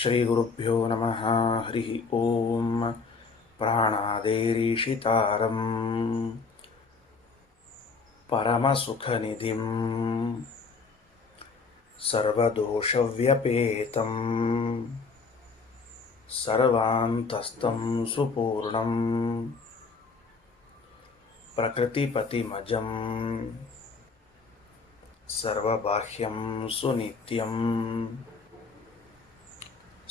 ಶ್ರೀಗುರುಭ್ಯೋ ನಮಃ. ಹರಿ ಓಂ. ಪ್ರಾಣಾದೇರೀಶಿತಾರಂ ಪರಮಸುಖನಿಧಿಂ ಸರ್ವದೋಷವ್ಯಪೇತಂ ಸರ್ವಾಂತಸ್ಥಂ ಸುಪೂರ್ಣಂ ಪ್ರಕೃತಿಪತಿಮಜಂ ಸರ್ವಬಾಹ್ಯಂ ಸುನಿತ್ಯಂ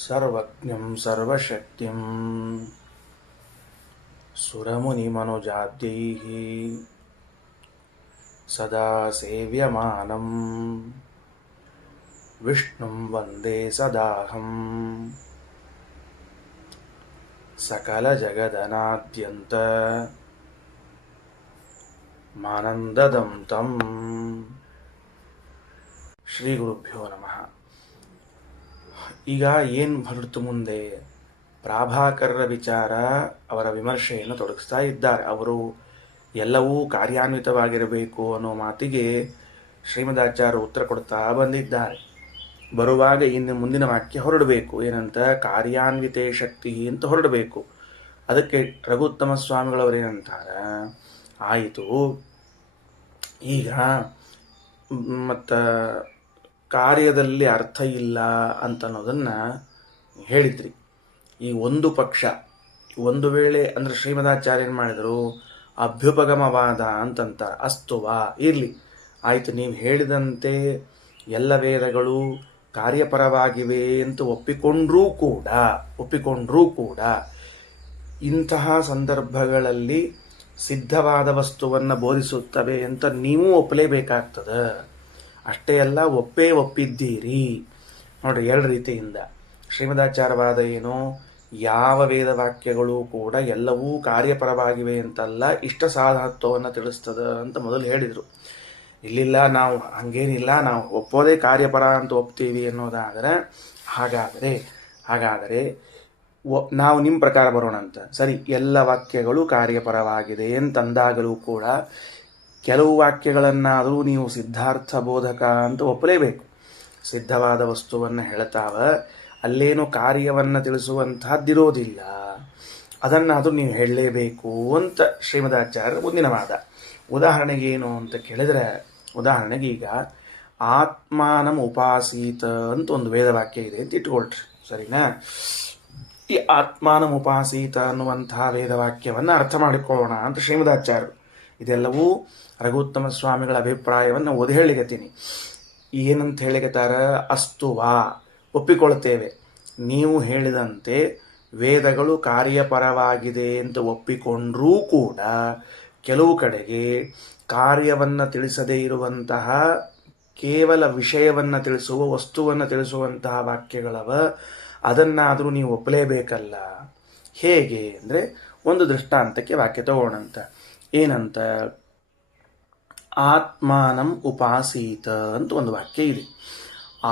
ಸರ್ವಜ್ಞಂ ಸರ್ವಶಕ್ತಿಂ ಸುರಮುನಿಮನುಜಾದ್ಯೈಃ ಸದಾ ಸೇವ್ಯಮಾನಂ ವಿಷ್ಣುಂ ವಂದೇ ಸದಾಹಂ ಸಕಲಜಗದನಾದ್ಯಂತ ಮಾನಂದದಂ ತಂ. ಶ್ರೀ ಗುರುಭ್ಯೋ ನಮಃ. ಈಗ ಏನು ಹೊರತು ಮುಂದೆ ಪ್ರಾಭಾಕರರ ವಿಚಾರ, ಅವರ ವಿಮರ್ಶೆಯನ್ನು ತೊಡಗಿಸ್ತಾ ಇದ್ದಾರೆ. ಅವರು ಎಲ್ಲವೂ ಕಾರ್ಯಾನ್ವಿತವಾಗಿರಬೇಕು ಅನ್ನೋ ಮಾತಿಗೆ ಶ್ರೀಮದಾಚಾರ್ಯರು ಉತ್ತರ ಕೊಡ್ತಾ ಬಂದಿದ್ದಾರೆ. ಬರುವಾಗ ಇನ್ನು ಮುಂದಿನ ವಾಕ್ಯ ಹೊರಡಬೇಕು. ಏನಂತ? ಕಾರ್ಯಾನ್ವಿತೇ ಶಕ್ತಿ ಅಂತ ಹೊರಡಬೇಕು. ಅದಕ್ಕೆ ರಘುತ್ತಮ ಸ್ವಾಮಿಗಳವರು ಏನಂತಾರೆ, ಆಯಿತು ಈಗ ಮತ್ತು ಕಾರ್ಯದಲ್ಲಿ ಅರ್ಥ ಇಲ್ಲ ಅಂತನ್ನೋದನ್ನು ಹೇಳಿದ್ರಿ. ಈ ಒಂದು ಪಕ್ಷ, ಒಂದು ವೇಳೆ ಅಂದರೆ ಶ್ರೀಮದಾಚಾರ್ಯ ಏನು ಮಾಡಿದರು, ಅಭ್ಯುಪಗಮವಾದ ಅಂತಂತ ಅಸ್ತುವಾ ಇರಲಿ, ಆಯಿತು, ನೀವು ಹೇಳಿದಂತೆ ಎಲ್ಲ ವೇದಗಳು ಕಾರ್ಯಪರವಾಗಿವೆ ಅಂತ ಒಪ್ಪಿಕೊಂಡ್ರೂ ಕೂಡ ಇಂತಹ ಸಂದರ್ಭಗಳಲ್ಲಿ ಸಿದ್ಧವಾದ ವಸ್ತುವನ್ನು ಬೋಧಿಸುತ್ತವೆ ಅಂತ ನೀವು ಒಪ್ಪಲೇಬೇಕಾಗ್ತದೆ. ಅಷ್ಟೇ ಅಲ್ಲ, ಒಪ್ಪಿದ್ದೀರಿ. ನೋಡ್ರಿ, ಎರಡು ರೀತಿಯಿಂದ ಶ್ರೀಮದಾಚಾರ್ಯವಾದ ಏನು, ಯಾವ ವೇದವಾಕ್ಯಗಳು ಕೂಡ ಎಲ್ಲವೂ ಕಾರ್ಯಪರವಾಗಿವೆ ಅಂತಲ್ಲ, ಇಷ್ಟ ಸಾಧನತ್ವವನ್ನು ತಿಳಿಸ್ತದೆ ಅಂತ ಮೊದಲು ಹೇಳಿದರು. ಇಲ್ಲಿಲ್ಲ, ನಾವು ಹಂಗೇನಿಲ್ಲ, ನಾವು ಒಪ್ಪೋದೇ ಕಾರ್ಯಪರ ಅಂತ ಒಪ್ತೀವಿ ಅನ್ನೋದಾದರೆ ಹಾಗಾದರೆ ನಾವು ನಿಮ್ಮ ಪ್ರಕಾರ ಬರೋಣ ಅಂತ. ಸರಿ, ಎಲ್ಲ ವಾಕ್ಯಗಳು ಕಾರ್ಯಪರವಾಗಿದೆ ಅಂತಂದಾಗಲೂ ಕೂಡ ಕೆಲವು ವಾಕ್ಯಗಳನ್ನಾದರೂ ನೀವು ಸಿದ್ಧಾರ್ಥ ಬೋಧಕ ಅಂತ ಒಪ್ಪಲೇಬೇಕು. ಸಿದ್ಧವಾದ ವಸ್ತುವನ್ನು ಹೇಳ್ತಾವ, ಅಲ್ಲೇನು ಕಾರ್ಯವನ್ನು ತಿಳಿಸುವಂತಹದ್ದಿರೋದಿಲ್ಲ, ಅದನ್ನಾದರೂ ನೀವು ಹೇಳಲೇಬೇಕು ಅಂತ ಶ್ರೀಮದಾಚಾರ್ಯರ ಮುಂದಿನ ವಾದ. ಉದಾಹರಣೆಗೆ ಏನು ಅಂತ ಕೇಳಿದರೆ, ಉದಾಹರಣೆಗೆ ಈಗ ಆತ್ಮಾನಂ ಉಪಾಸೀತ ಅಂತ ಒಂದು ವೇದವಾಕ್ಯ ಇದೆ ಅಂತ ಇಟ್ಕೊಳ್ರಿ, ಸರಿನಾ? ಈ ಆತ್ಮಾನಂ ಉಪಾಸೀತ ಅನ್ನುವಂತಹ ವೇದವಾಕ್ಯವನ್ನು ಅರ್ಥ ಮಾಡಿಕೊಳ್ಳೋಣ ಅಂತ ಶ್ರೀಮದಾಚಾರ್ಯರು. ಇದೆಲ್ಲವೂ ರಘುತ್ತಮ ಸ್ವಾಮಿಗಳ ಅಭಿಪ್ರಾಯವನ್ನು ಓದಿ ಹೇಳಿಕತ್ತೀನಿ. ಏನಂತ ಹೇಳಿಕತ್ತಾರ? ಅಸ್ತುವಾ, ಒಪ್ಪಿಕೊಳ್ತೇವೆ, ನೀವು ಹೇಳಿದಂತೆ ವೇದಗಳು ಕಾರ್ಯಪರವಾಗಿದೆ ಅಂತ ಒಪ್ಪಿಕೊಂಡ್ರೂ ಕೂಡ ಕೆಲವು ಕಡೆಗೆ ಕಾರ್ಯವನ್ನು ತಿಳಿಸದೇ ಇರುವಂತಹ, ಕೇವಲ ವಿಷಯವನ್ನು ತಿಳಿಸುವ, ವಸ್ತುವನ್ನು ತಿಳಿಸುವಂತಹ ವಾಕ್ಯಗಳವ, ಅದನ್ನಾದರೂ ನೀವು ಒಪ್ಪಲೇಬೇಕಲ್ಲ. ಹೇಗೆ ಅಂದರೆ, ಒಂದು ದೃಷ್ಟಾಂತಕ್ಕೆ ವಾಕ್ಯ ತಗೋಣಂತ. ಏನಂತ? ಆತ್ಮಾನಂ ಉಪಾಸೀತ ಅಂತ ಒಂದು ವಾಕ್ಯ ಇದೆ.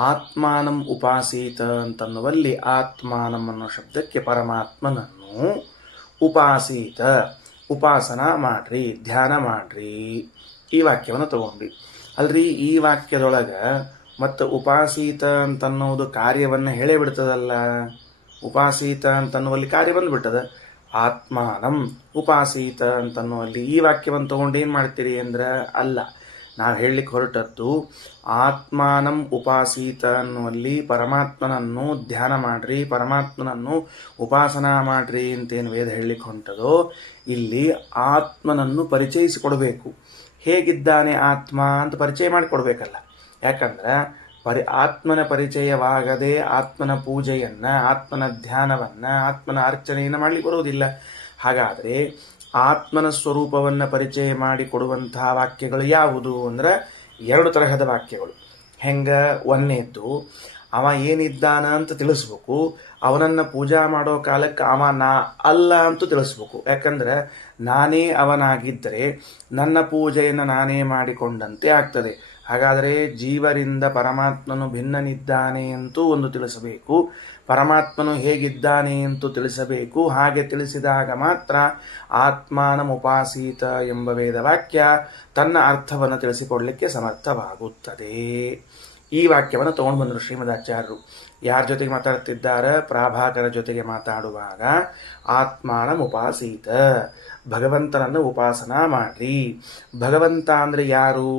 ಆತ್ಮಾನಂ ಉಪಾಸೀತ ಅಂತನ್ನುವಲ್ಲಿ ಆತ್ಮಾನಂ ಅನ್ನೋ ಶಬ್ದಕ್ಕೆ ಪರಮಾತ್ಮನನ್ನು ಉಪಾಸೀತ, ಉಪಾಸನ ಮಾಡ್ರಿ, ಧ್ಯಾನ ಮಾಡ್ರಿ, ಈ ವಾಕ್ಯವನ್ನು ತಗೊಂಡ್ರಿ. ಅಲ್ರಿ, ಈ ವಾಕ್ಯದೊಳಗೆ ಮತ್ತು ಉಪಾಸೀತ ಅಂತನ್ನೋದು ಕಾರ್ಯವನ್ನು ಹೇಳೇ ಬಿಡ್ತದಲ್ಲ. ಉಪಾಸೀತ ಅಂತನ್ನುವಲ್ಲಿ ಕಾರ್ಯ ಬಂದುಬಿಟ್ಟದ. ಆತ್ಮಾನಂ ಉಪಾಸೀತ ಅಂತನ್ನುವಲ್ಲಿ ಈ ವಾಕ್ಯವನ್ನು ತಗೊಂಡು ಏನು ಮಾಡ್ತೀರಿ ಅಂದ್ರೆ, ಅಲ್ಲ, ನಾವು ಹೇಳಲಿಕ್ಕೆ ಹೊರಟದ್ದು ಆತ್ಮಾನಂ ಉಪಾಸೀತ ಅನ್ನುವಲ್ಲಿ ಪರಮಾತ್ಮನನ್ನು ಧ್ಯಾನ ಮಾಡ್ರಿ, ಪರಮಾತ್ಮನನ್ನು ಉಪಾಸನಾ ಮಾಡ್ರಿ ಅಂತೇನು ವೇದ ಹೇಳಲಿಕ್ಕೆ ಹೊಂಟದೋ, ಇಲ್ಲಿ ಆತ್ಮನನ್ನು ಪರಿಚಯಿಸಿಕೊಡ್ಬೇಕು. ಹೇಗಿದ್ದಾನೆ ಆತ್ಮ ಅಂತ ಪರಿಚಯ ಮಾಡಿಕೊಡ್ಬೇಕಲ್ಲ. ಯಾಕಂದ್ರೆ ಆತ್ಮನ ಪರಿಚಯವಾಗದೆ ಆತ್ಮನ ಪೂಜೆಯನ್ನು, ಆತ್ಮನ ಧ್ಯಾನವನ್ನು, ಆತ್ಮನ ಅರ್ಚನೆಯನ್ನು ಮಾಡಲಿಕ್ಕೆ ಬರುವುದಿಲ್ಲ. ಹಾಗಾದರೆ ಆತ್ಮನ ಸ್ವರೂಪವನ್ನು ಪರಿಚಯ ಮಾಡಿಕೊಡುವಂತಹ ವಾಕ್ಯಗಳು ಯಾವುದು ಅಂದರೆ, ಎರಡು ತರಹದ ವಾಕ್ಯಗಳು. ಹೆಂಗೆ? ಒಂದನೇದ್ದು, ಅವ ಏನಿದ್ದಾನ ಅಂತ ತಿಳಿಸ್ಬೇಕು, ಅವನನ್ನು ಪೂಜಾ ಮಾಡೋ ಕಾಲಕ್ಕೆ ಅವ ನಾ ಅಲ್ಲ ಅಂತ ತಿಳಿಸ್ಬೇಕು. ಯಾಕಂದರೆ ನಾನೇ ಅವನಾಗಿದ್ದರೆ ನನ್ನ ಪೂಜೆಯನ್ನು ನಾನೇ ಮಾಡಿಕೊಂಡಂತೆ ಆಗ್ತದೆ. ಹಾಗಾದರೆ ಜೀವರಿಂದ ಪರಮಾತ್ಮನು ಭಿನ್ನನಿದ್ದಾನೆ ಅಂತೂ ಒಂದು ತಿಳಿಸಬೇಕು, ಪರಮಾತ್ಮನು ಹೇಗಿದ್ದಾನೆ ಅಂತೂ ತಿಳಿಸಬೇಕು. ಹಾಗೆ ತಿಳಿಸಿದಾಗ ಮಾತ್ರ ಆತ್ಮಾನಮುಪಾಸೀತ ಎಂಬ ವೇದವಾಕ್ಯ ತನ್ನ ಅರ್ಥವನ್ನು ತಿಳಿಸಿಕೊಡಲಿಕ್ಕೆ ಸಮರ್ಥವಾಗುತ್ತದೆ. ಈ ವಾಕ್ಯವನ್ನು ತಗೊಂಡು ಬಂದರು ಶ್ರೀಮದಾಚಾರ್ಯರು. ಯಾರ ಜೊತೆಗೆ ಮಾತಾಡ್ತಿದ್ದಾರೆ? ಪ್ರಾಭಾಕರ ಜೊತೆಗೆ ಮಾತಾಡುವಾಗ ಆತ್ಮಾನಂ ಉಪಾಸೀತ, ಭಗವಂತನನ್ನು ಉಪಾಸನಾ ಮಾಡ್ರಿ. ಭಗವಂತ ಅಂದರೆ ಯಾರು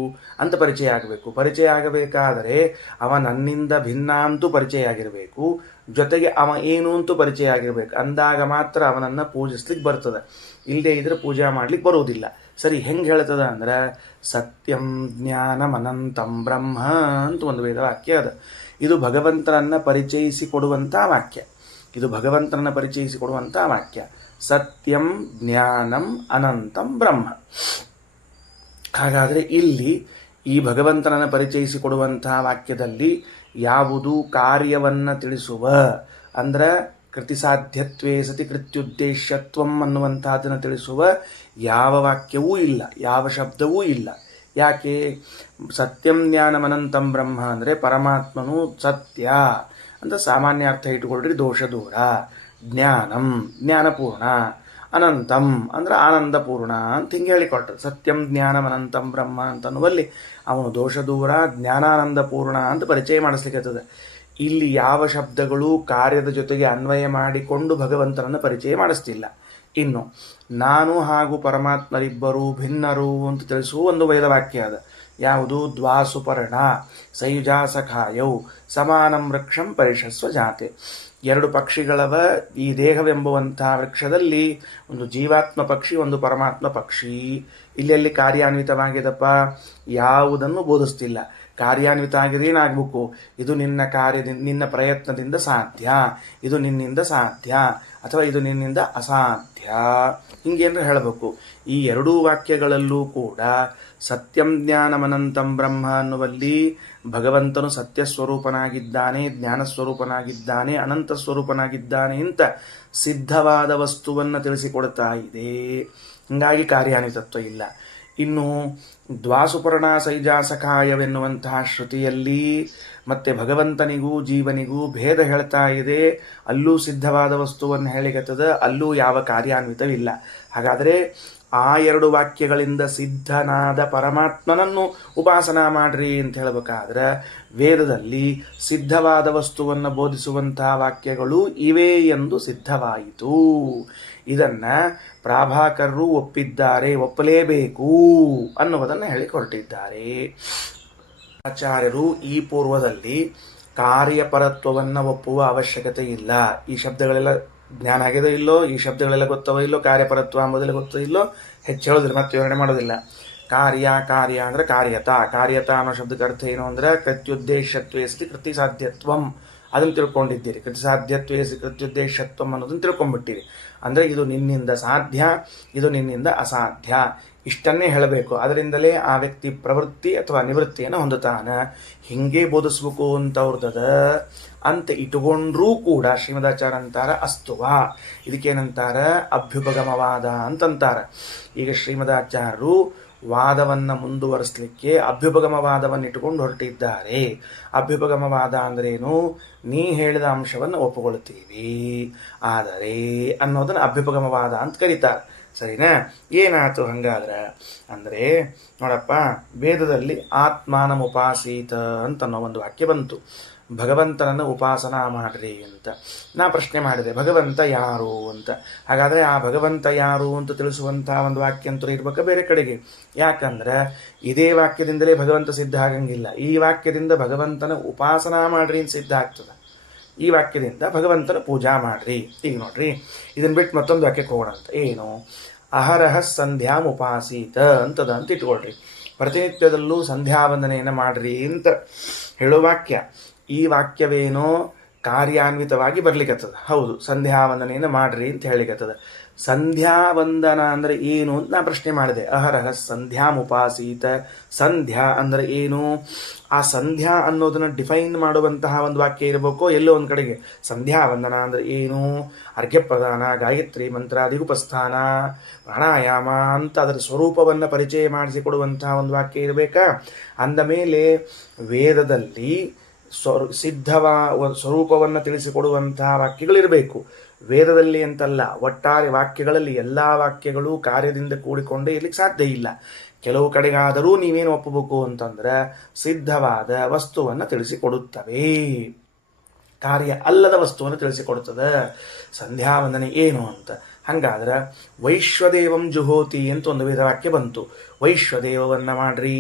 ಅಂತ ಪರಿಚಯ ಆಗಬೇಕು. ಪರಿಚಯ ಆಗಬೇಕಾದರೆ ಅವ ನನ್ನಿಂದ ಭಿನ್ನ ಅಂತೂ ಪರಿಚಯ ಆಗಿರಬೇಕು, ಜೊತೆಗೆ ಅವ ಏನು ಅಂತೂ ಪರಿಚಯ ಆಗಿರ್ಬೇಕು. ಅಂದಾಗ ಮಾತ್ರ ಅವನನ್ನು ಪೂಜಿಸ್ಲಿಕ್ಕೆ ಬರ್ತದೆ. ಇಲ್ಲದೆ ಇದ್ರೆ ಪೂಜೆ ಮಾಡ್ಲಿಕ್ಕೆ ಬರುವುದಿಲ್ಲ. ಸರಿ, ಹೆಂಗೆ ಹೇಳ್ತದ ಅಂದ್ರೆ ಸತ್ಯಂ ಜ್ಞಾನಮನಂತಂ ಬ್ರಹ್ಮ ಅಂತ ಒಂದು ವೇದ ವಾಕ್ಯ ಅದ. ಇದು ಭಗವಂತನನ್ನ ಪರಿಚಯಿಸಿಕೊಡುವಂಥ ವಾಕ್ಯ. ಇದು ಭಗವಂತನನ್ನ ಪರಿಚಯಿಸಿಕೊಡುವಂಥ ವಾಕ್ಯ. ಸತ್ಯಂ ಜ್ಞಾನಂ ಅನಂತಂ ಬ್ರಹ್ಮ. ಹಾಗಾದರೆ ಇಲ್ಲಿ ಈ ಭಗವಂತನನ್ನು ಪರಿಚಯಿಸಿಕೊಡುವಂತಹ ವಾಕ್ಯದಲ್ಲಿ ಯಾವುದು ಕಾರ್ಯವನ್ನು ತಿಳಿಸುವ ಅಂದ್ರೆ ಕೃತಿಸಾಧ್ಯತ್ವೇ ಸತಿ ಕೃತ್ಯುದ್ದೇಶ್ಯತ್ವಂ ಅನ್ನುವಂತಹದನ್ನು ತಿಳಿಸುವ ಯಾವ ವಾಕ್ಯವೂ ಇಲ್ಲ, ಯಾವ ಶಬ್ದವೂ ಇಲ್ಲ. ಯಾಕೆ? ಸತ್ಯಂ ಜ್ಞಾನಮನಂತಂ ಬ್ರಹ್ಮ ಅಂದರೆ ಪರಮಾತ್ಮನು ಸತ್ಯ ಅಂತ ಸಾಮಾನ್ಯ ಅರ್ಥ ಇಟ್ಕೊಳ್ರಿ, ದೋಷ ದೂರ. ಜ್ಞಾನಂ ಜ್ಞಾನಪೂರ್ಣ, ಅನಂತಂ ಅಂದ್ರೆ ಆನಂದಪೂರ್ಣ ಅಂತ ಹಿಂಗೆ ಹೇಳಿಕೊಟ್ರು. ಸತ್ಯಂ ಜ್ಞಾನಮನಂತಂ ಬ್ರಹ್ಮ ಅಂತನ್ನುವಲ್ಲಿ ಅವನು ದೋಷ ದೂರ, ಜ್ಞಾನಾನಂದ ಪೂರ್ಣ ಅಂತ ಪರಿಚಯ ಮಾಡಿಸ್ಲಿಕ್ಕೆ. ಇಲ್ಲಿ ಯಾವ ಶಬ್ದಗಳು ಕಾರ್ಯದ ಜೊತೆಗೆ ಅನ್ವಯ ಮಾಡಿಕೊಂಡು ಭಗವಂತನನ್ನು ಪರಿಚಯ ಮಾಡಿಸ್ತಿಲ್ಲ. ಇನ್ನು ನಾನು ಹಾಗೂ ಪರಮಾತ್ಮರಿಬ್ಬರು ಭಿನ್ನರು ಅಂತ ತಿಳಿಸುವ ಒಂದು ವೇದವಾಕ್ಯ ಅದ. ಯಾವುದು? ದ್ವಾಸುಪರ್ಣ ಸಯುಜಾ ಸಖಾಯೌ ಸಮಾನಂ ವೃಕ್ಷಂ ಪರಿಷಸ್ವ ಜಾತೆ. ಎರಡು ಪಕ್ಷಿಗಳವ ಈ ದೇಹವೆಂಬುವಂತಹ ವೃಕ್ಷದಲ್ಲಿ, ಒಂದು ಜೀವಾತ್ಮ ಪಕ್ಷಿ, ಒಂದು ಪರಮಾತ್ಮ ಪಕ್ಷಿ. ಇಲ್ಲೆಲ್ಲಿ ಕಾರ್ಯಾನ್ವಿತವಾಗಿದಪ್ಪ? ಯಾವುದನ್ನು ಬೋಧಿಸ್ತಿಲ್ಲ. ಕಾರ್ಯಾನ್ವಿತ ಆಗಿದೆ ಏನಾಗಬೇಕು? ಇದು ನಿನ್ನ ಕಾರ್ಯದಿಂದ, ನಿನ್ನ ಪ್ರಯತ್ನದಿಂದ ಸಾಧ್ಯ, ಇದು ನಿನ್ನಿಂದ ಸಾಧ್ಯ, ಅಥವಾ ಇದು ನಿನ್ನಿಂದ ಅಸಾಧ್ಯ, ಹಿಂಗೇನು ಹೇಳಬೇಕು. ಈ ಎರಡೂ ವಾಕ್ಯಗಳಲ್ಲೂ ಕೂಡ ಸತ್ಯಂ ಜ್ಞಾನಮನಂತಂ ಬ್ರಹ್ಮ ಅನ್ನುವಲ್ಲಿ ಭಗವಂತನು ಸತ್ಯ ಸ್ವರೂಪನಾಗಿದ್ದಾನೆ, ಜ್ಞಾನ ಸ್ವರೂಪನಾಗಿದ್ದಾನೆ, ಅನಂತ ಸ್ವರೂಪನಾಗಿದ್ದಾನೆ ಅಂತ ಸಿದ್ಧವಾದ ವಸ್ತುವನ್ನು ತಿಳಿಸಿಕೊಡ್ತಾ ಇದೆ. ಹೀಗಾಗಿ ಕಾರ್ಯಾನ್ವಿತತ್ವ ಇಲ್ಲ. ಇನ್ನು ದ್ವಾಸುಪರ್ಣ ಸೈಜಾ ಸಖಾಯವೆನ್ನುವಂತಹ ಶ್ರುತಿಯಲ್ಲಿ ಮತ್ತೆ ಭಗವಂತನಿಗೂ ಜೀವನಿಗೂ ಭೇದ ಹೇಳ್ತಾ ಇದೆ. ಅಲ್ಲೂ ಸಿದ್ಧವಾದ ವಸ್ತುವನ್ನು ಹೇಳಿಗತ್ತದ, ಅಲ್ಲೂ ಯಾವ ಕಾರ್ಯಾನ್ವಿತವಿಲ್ಲ. ಹಾಗಾದರೆ ಆ ಎರಡು ವಾಕ್ಯಗಳಿಂದ ಸಿದ್ಧನಾದ ಪರಮಾತ್ಮನನ್ನು ಉಪಾಸನಾ ಮಾಡ್ರಿ ಅಂತ ಹೇಳಬೇಕಾದ್ರೆ ವೇದದಲ್ಲಿ ಸಿದ್ಧವಾದ ವಸ್ತುವನ್ನು ಬೋಧಿಸುವಂತಹ ವಾಕ್ಯಗಳು ಇವೆ ಎಂದು ಸಿದ್ಧವಾಯಿತು. ಇದನ್ನ ಪ್ರಾಭಾಕರರು ಒಪ್ಪಿದ್ದಾರೆ, ಒಪ್ಪಲೇಬೇಕು ಅನ್ನುವುದನ್ನು ಹೇಳಿಕೊಟ್ಟಿದ್ದಾರೆ. ಆಚಾರ್ಯರು ಈ ಪೂರ್ವದಲ್ಲಿ ಕಾರ್ಯಪರತ್ವವನ್ನು ಒಪ್ಪುವ ಅವಶ್ಯಕತೆ ಇಲ್ಲ. ಈ ಶಬ್ದಗಳೆಲ್ಲ ಜ್ಞಾನ ಆಗಿದೆ ಇಲ್ಲೋ, ಈ ಶಬ್ದಗಳೆಲ್ಲ ಗೊತ್ತವ ಇಲ್ಲೋ, ಕಾರ್ಯಪರತ್ವ ಅಂಬೋದೆಲ್ಲ ಗೊತ್ತೋ ಇಲ್ಲೋ ಹೆಚ್ಚು ಹೇಳೋದಿಲ್ಲ, ಮತ್ತೆ ವಿವರಣೆ ಮಾಡೋದಿಲ್ಲ. ಕಾರ್ಯ ಕಾರ್ಯ ಅಂದರೆ ಕಾರ್ಯತ ಅನ್ನೋ ಶಬ್ದಕ್ಕೆ ಅರ್ಥ ಏನು ಅಂದರೆ ಕೃತ್ಯುದ್ದೇಶತ್ವೇಸಿ ಕೃತಿ ಸಾಧ್ಯತ್ವಂ, ಅದನ್ನು ತಿಳ್ಕೊಂಡಿದ್ದೀರಿ. ಕೃತಿ ಸಾಧ್ಯತ್ವೇಸಿ ಕೃತ್ಯುದ್ದೇಶತ್ವಂ ಅನ್ನೋದನ್ನು ತಿಳ್ಕೊಂಡ್ಬಿಟ್ಟಿರಿ. ಅಂದರೆ ಇದು ನಿನ್ನಿಂದ ಸಾಧ್ಯ, ಇದು ನಿನ್ನಿಂದ ಅಸಾಧ್ಯ, ಇಷ್ಟನ್ನೇ ಹೇಳಬೇಕು. ಅದರಿಂದಲೇ ಆ ವ್ಯಕ್ತಿ ಪ್ರವೃತ್ತಿ ಅಥವಾ ನಿವೃತ್ತಿಯನ್ನು ಹೊಂದುತ್ತಾನೆ. ಹಿಂಗೆ ಬೋಧಿಸ್ಬೇಕು ಅಂತ ಅವ್ರದದ ಅಂತ ಇಟ್ಟುಕೊಂಡ್ರೂ ಕೂಡ ಶ್ರೀಮದಾಚಾರ್ಯ ಅಂತಾರ ಅಸ್ತುವ. ಇದಕ್ಕೇನಂತಾರ? ಅಭ್ಯುಪಗಮವಾದ ಅಂತಂತಾರ. ಈಗ ಶ್ರೀಮದಾಚಾರ್ಯರು ವಾದವನ್ನು ಮುಂದುವರಿಸಲಿಕ್ಕೆ ಅಭ್ಯುಪಗಮವಾದವನ್ನು ಇಟ್ಟುಕೊಂಡು ಹೊರಟಿದ್ದಾರೆ. ಅಭ್ಯುಪಗಮವಾದ ಅಂದ್ರೇನು? ನೀ ಹೇಳಿದ ಅಂಶವನ್ನು ಒಪ್ಪುಕೊಳ್ತೀವಿ ಆದರೆ ಅನ್ನೋದನ್ನು ಅಭ್ಯುಪಗಮವಾದ ಅಂತ ಕರೀತಾರೆ. ಸರಿನಾ? ಏನಾಯ್ತು ಹಂಗಾದ್ರೆ ಅಂದರೆ ನೋಡಪ್ಪ, ವೇದದಲ್ಲಿ ಆತ್ಮಾನಮುಪಾಸೀತ ಅಂತನ್ನೋ ಒಂದು ವಾಕ್ಯ ಬಂತು. ಭಗವಂತನನ್ನು ಉಪಾಸನಾ ಮಾಡ್ರಿ ಅಂತ ನಾ ಪ್ರಶ್ನೆ ಮಾಡಿದೆ, ಭಗವಂತ ಯಾರು ಅಂತ. ಹಾಗಾದರೆ ಆ ಭಗವಂತ ಯಾರು ಅಂತ ತಿಳಿಸುವಂತಹ ಒಂದು ವಾಕ್ಯ ಅಂತೂ ಇರ್ಬೇಕ ಬೇರೆ ಕಡೆಗೆ. ಯಾಕಂದ್ರೆ ಇದೇ ವಾಕ್ಯದಿಂದಲೇ ಭಗವಂತ ಸಿದ್ಧ ಆಗಂಗಿಲ್ಲ. ಈ ವಾಕ್ಯದಿಂದ ಭಗವಂತನ ಉಪಾಸನಾ ಮಾಡ್ರಿ ಅಂತ ಸಿದ್ಧ ಆಗ್ತದೆ. ಈ ವಾಕ್ಯದಿಂದ ಭಗವಂತನ ಪೂಜಾ ಮಾಡ್ರಿ. ಈಗ ನೋಡ್ರಿ, ಇದನ್ನು ಬಿಟ್ಟು ಮತ್ತೊಂದು ವಾಕ್ಯಕ್ಕೆ ಹೋಗೋಣ ಅಂತ. ಏನು? ಅಹರಹ ಸಂಧ್ಯಾಂ ಉಪಾಸೀತ ಅಂತದ ಅಂತ ಇಟ್ಕೊಳ್ರಿ. ಪ್ರತಿನಿತ್ಯದಲ್ಲೂ ಸಂಧ್ಯಾ ವಂದನೆಯನ್ನು ಮಾಡ್ರಿ ಅಂತ ಹೇಳೋ ವಾಕ್ಯ. ಈ ವಾಕ್ಯವೇನೋ ಕಾರ್ಯಾನ್ವಿತವಾಗಿ ಬರ್ಲಿಕ್ಕತ್ತದ. ಹೌದು, ಸಂಧ್ಯಾ ವಂದನೆಯನ್ನು ಮಾಡ್ರಿ ಅಂತ ಹೇಳಿಕತ್ತದ. ಸಂಧ್ಯಾ ವಂದನ ಅಂದರೆ ಏನು ಅಂತ ನಾ ಪ್ರಶ್ನೆ ಮಾಡಿದೆ. ಅಹರಹ ಸಂಧ್ಯಾಂ ಉಪಾಸೀತ, ಸಂಧ್ಯಾ ಅಂದರೆ ಏನು? ಆ ಸಂಧ್ಯಾ ಅನ್ನೋದನ್ನು ಡಿಫೈನ್ ಮಾಡುವಂತಹ ಒಂದು ವಾಕ್ಯ ಇರಬೇಕು ಎಲ್ಲೋ ಒಂದು ಕಡೆಗೆ. ಸಂಧ್ಯಾ ವಂದನ ಅಂದರೆ ಏನು? ಅರ್ಘ್ಯಪ್ರದಾನ, ಗಾಯತ್ರಿ ಮಂತ್ರ, ದಿಗುಪಸ್ಥಾನ, ಪ್ರಾಣಾಯಾಮ ಅಂತ ಅದರ ಸ್ವರೂಪವನ್ನು ಪರಿಚಯ ಮಾಡಿಸಿಕೊಡುವಂತಹ ಒಂದು ವಾಕ್ಯ ಇರಬೇಕಾ? ಅಂದ ಮೇಲೆ ವೇದದಲ್ಲಿ ಸ್ವರೂಪವನ್ನು ತಿಳಿಸಿಕೊಡುವಂತಹ ವಾಕ್ಯಗಳಿರಬೇಕು. ವೇದದಲ್ಲಿ ಅಂತಲ್ಲ, ಒಟ್ಟಾರೆ ವಾಕ್ಯಗಳಲ್ಲಿ ಎಲ್ಲ ವಾಕ್ಯಗಳು ಕಾರ್ಯದಿಂದ ಕೂಡಿಕೊಂಡೇ ಇರ್ಲಿಕ್ಕೆ ಸಾಧ್ಯ ಇಲ್ಲ. ಕೆಲವು ಕಡೆಗಾದರೂ ನೀವೇನು ಒಪ್ಪಬೇಕು ಅಂತಂದ್ರೆ ಸಿದ್ಧವಾದ ವಸ್ತುವನ್ನು ತಿಳಿಸಿಕೊಡುತ್ತವೆ, ಕಾರ್ಯ ಅಲ್ಲದ ವಸ್ತುವನ್ನು ತಿಳಿಸಿಕೊಡುತ್ತದೆ. ಸಂಧ್ಯಾವಂದನೆ ಏನು ಅಂತ. ಹಂಗಾದ್ರೆ ವೈಶ್ವದೇವಂ ಜುಹೋತಿ ಅಂತ ಒಂದು ವೇದವಾಕ್ಯ ಬಂತು. ವೈಶ್ವದೇವವನ್ನು ಮಾಡ್ರಿ,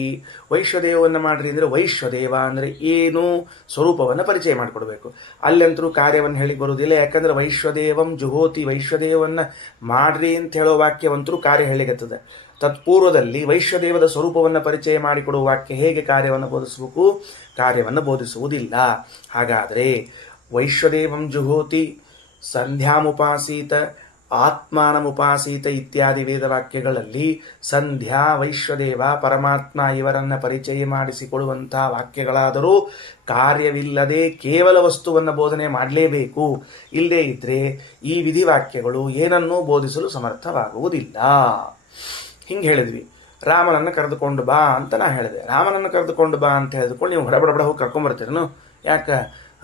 ವೈಶ್ವದೇವವನ್ನು ಮಾಡ್ರಿ ಅಂದರೆ ವೈಶ್ವದೇವ ಅಂದರೆ ಏನು ಸ್ವರೂಪವನ್ನು ಪರಿಚಯ ಮಾಡಿಕೊಡ್ಬೇಕು. ಅಲ್ಲಂತರೂ ಕಾರ್ಯವನ್ನು ಹೇಳಿ ಬರುವುದಿಲ್ಲ. ಯಾಕಂದ್ರೆ ವೈಶ್ವದೇವಂ ಜುಹೋತಿ, ವೈಶ್ವದೇವವನ್ನು ಮಾಡ್ರಿ ಅಂತ ಹೇಳೋ ವಾಕ್ಯವಂತರೂ ಕಾರ್ಯ ಹೇಳಿಗತ್ತದೆ. ತತ್ಪೂರ್ವದಲ್ಲಿ ವೈಶ್ವದೇವದ ಸ್ವರೂಪವನ್ನು ಪರಿಚಯ ಮಾಡಿಕೊಡುವ ವಾಕ್ಯ ಹೇಗೆ ಕಾರ್ಯವನ್ನು ಬೋಧಿಸಬೇಕು? ಕಾರ್ಯವನ್ನು ಬೋಧಿಸುವುದಿಲ್ಲ. ಹಾಗಾದರೆ ವೈಶ್ವದೇವಂ ಜುಹೋತಿ, ಸಂಧ್ಯಾಮುಪಾಸೀತ, ಆತ್ಮಾನಮುಪಾಸೀತ ಇತ್ಯಾದಿ ವೇದವಾಕ್ಯಗಳಲ್ಲಿ ಸಂಧ್ಯಾ, ವೈಶ್ವದೇವ, ಪರಮಾತ್ಮ ಇವರನ್ನು ಪರಿಚಯ ಮಾಡಿಸಿಕೊಡುವಂಥ ವಾಕ್ಯಗಳಾದರೂ ಕಾರ್ಯವಿಲ್ಲದೆ ಕೇವಲ ವಸ್ತುವನ್ನು ಬೋಧನೆ ಮಾಡಲೇಬೇಕು. ಇಲ್ಲದೇ ಇದ್ದರೆ ಈ ವಿಧಿವಾಕ್ಯಗಳು ಏನನ್ನೂ ಬೋಧಿಸಲು ಸಮರ್ಥವಾಗುವುದಿಲ್ಲ. ಹಿಂಗೆ ಹೇಳಿದ್ವಿ. ರಾಮನನ್ನು ಕರೆದುಕೊಂಡು ಬಾ ಅಂತ ನಾ ಹೇಳಿದೆ. ರಾಮನನ್ನು ಕರೆದುಕೊಂಡು ಬಾ ಅಂತ ಹೇಳಿದ್ಕೊಂಡು ನೀವು ಹೊಡಬಡ ಹೋಗಿ ಕರ್ಕೊಂಬರ್ತೀರನು? ಯಾಕೆ?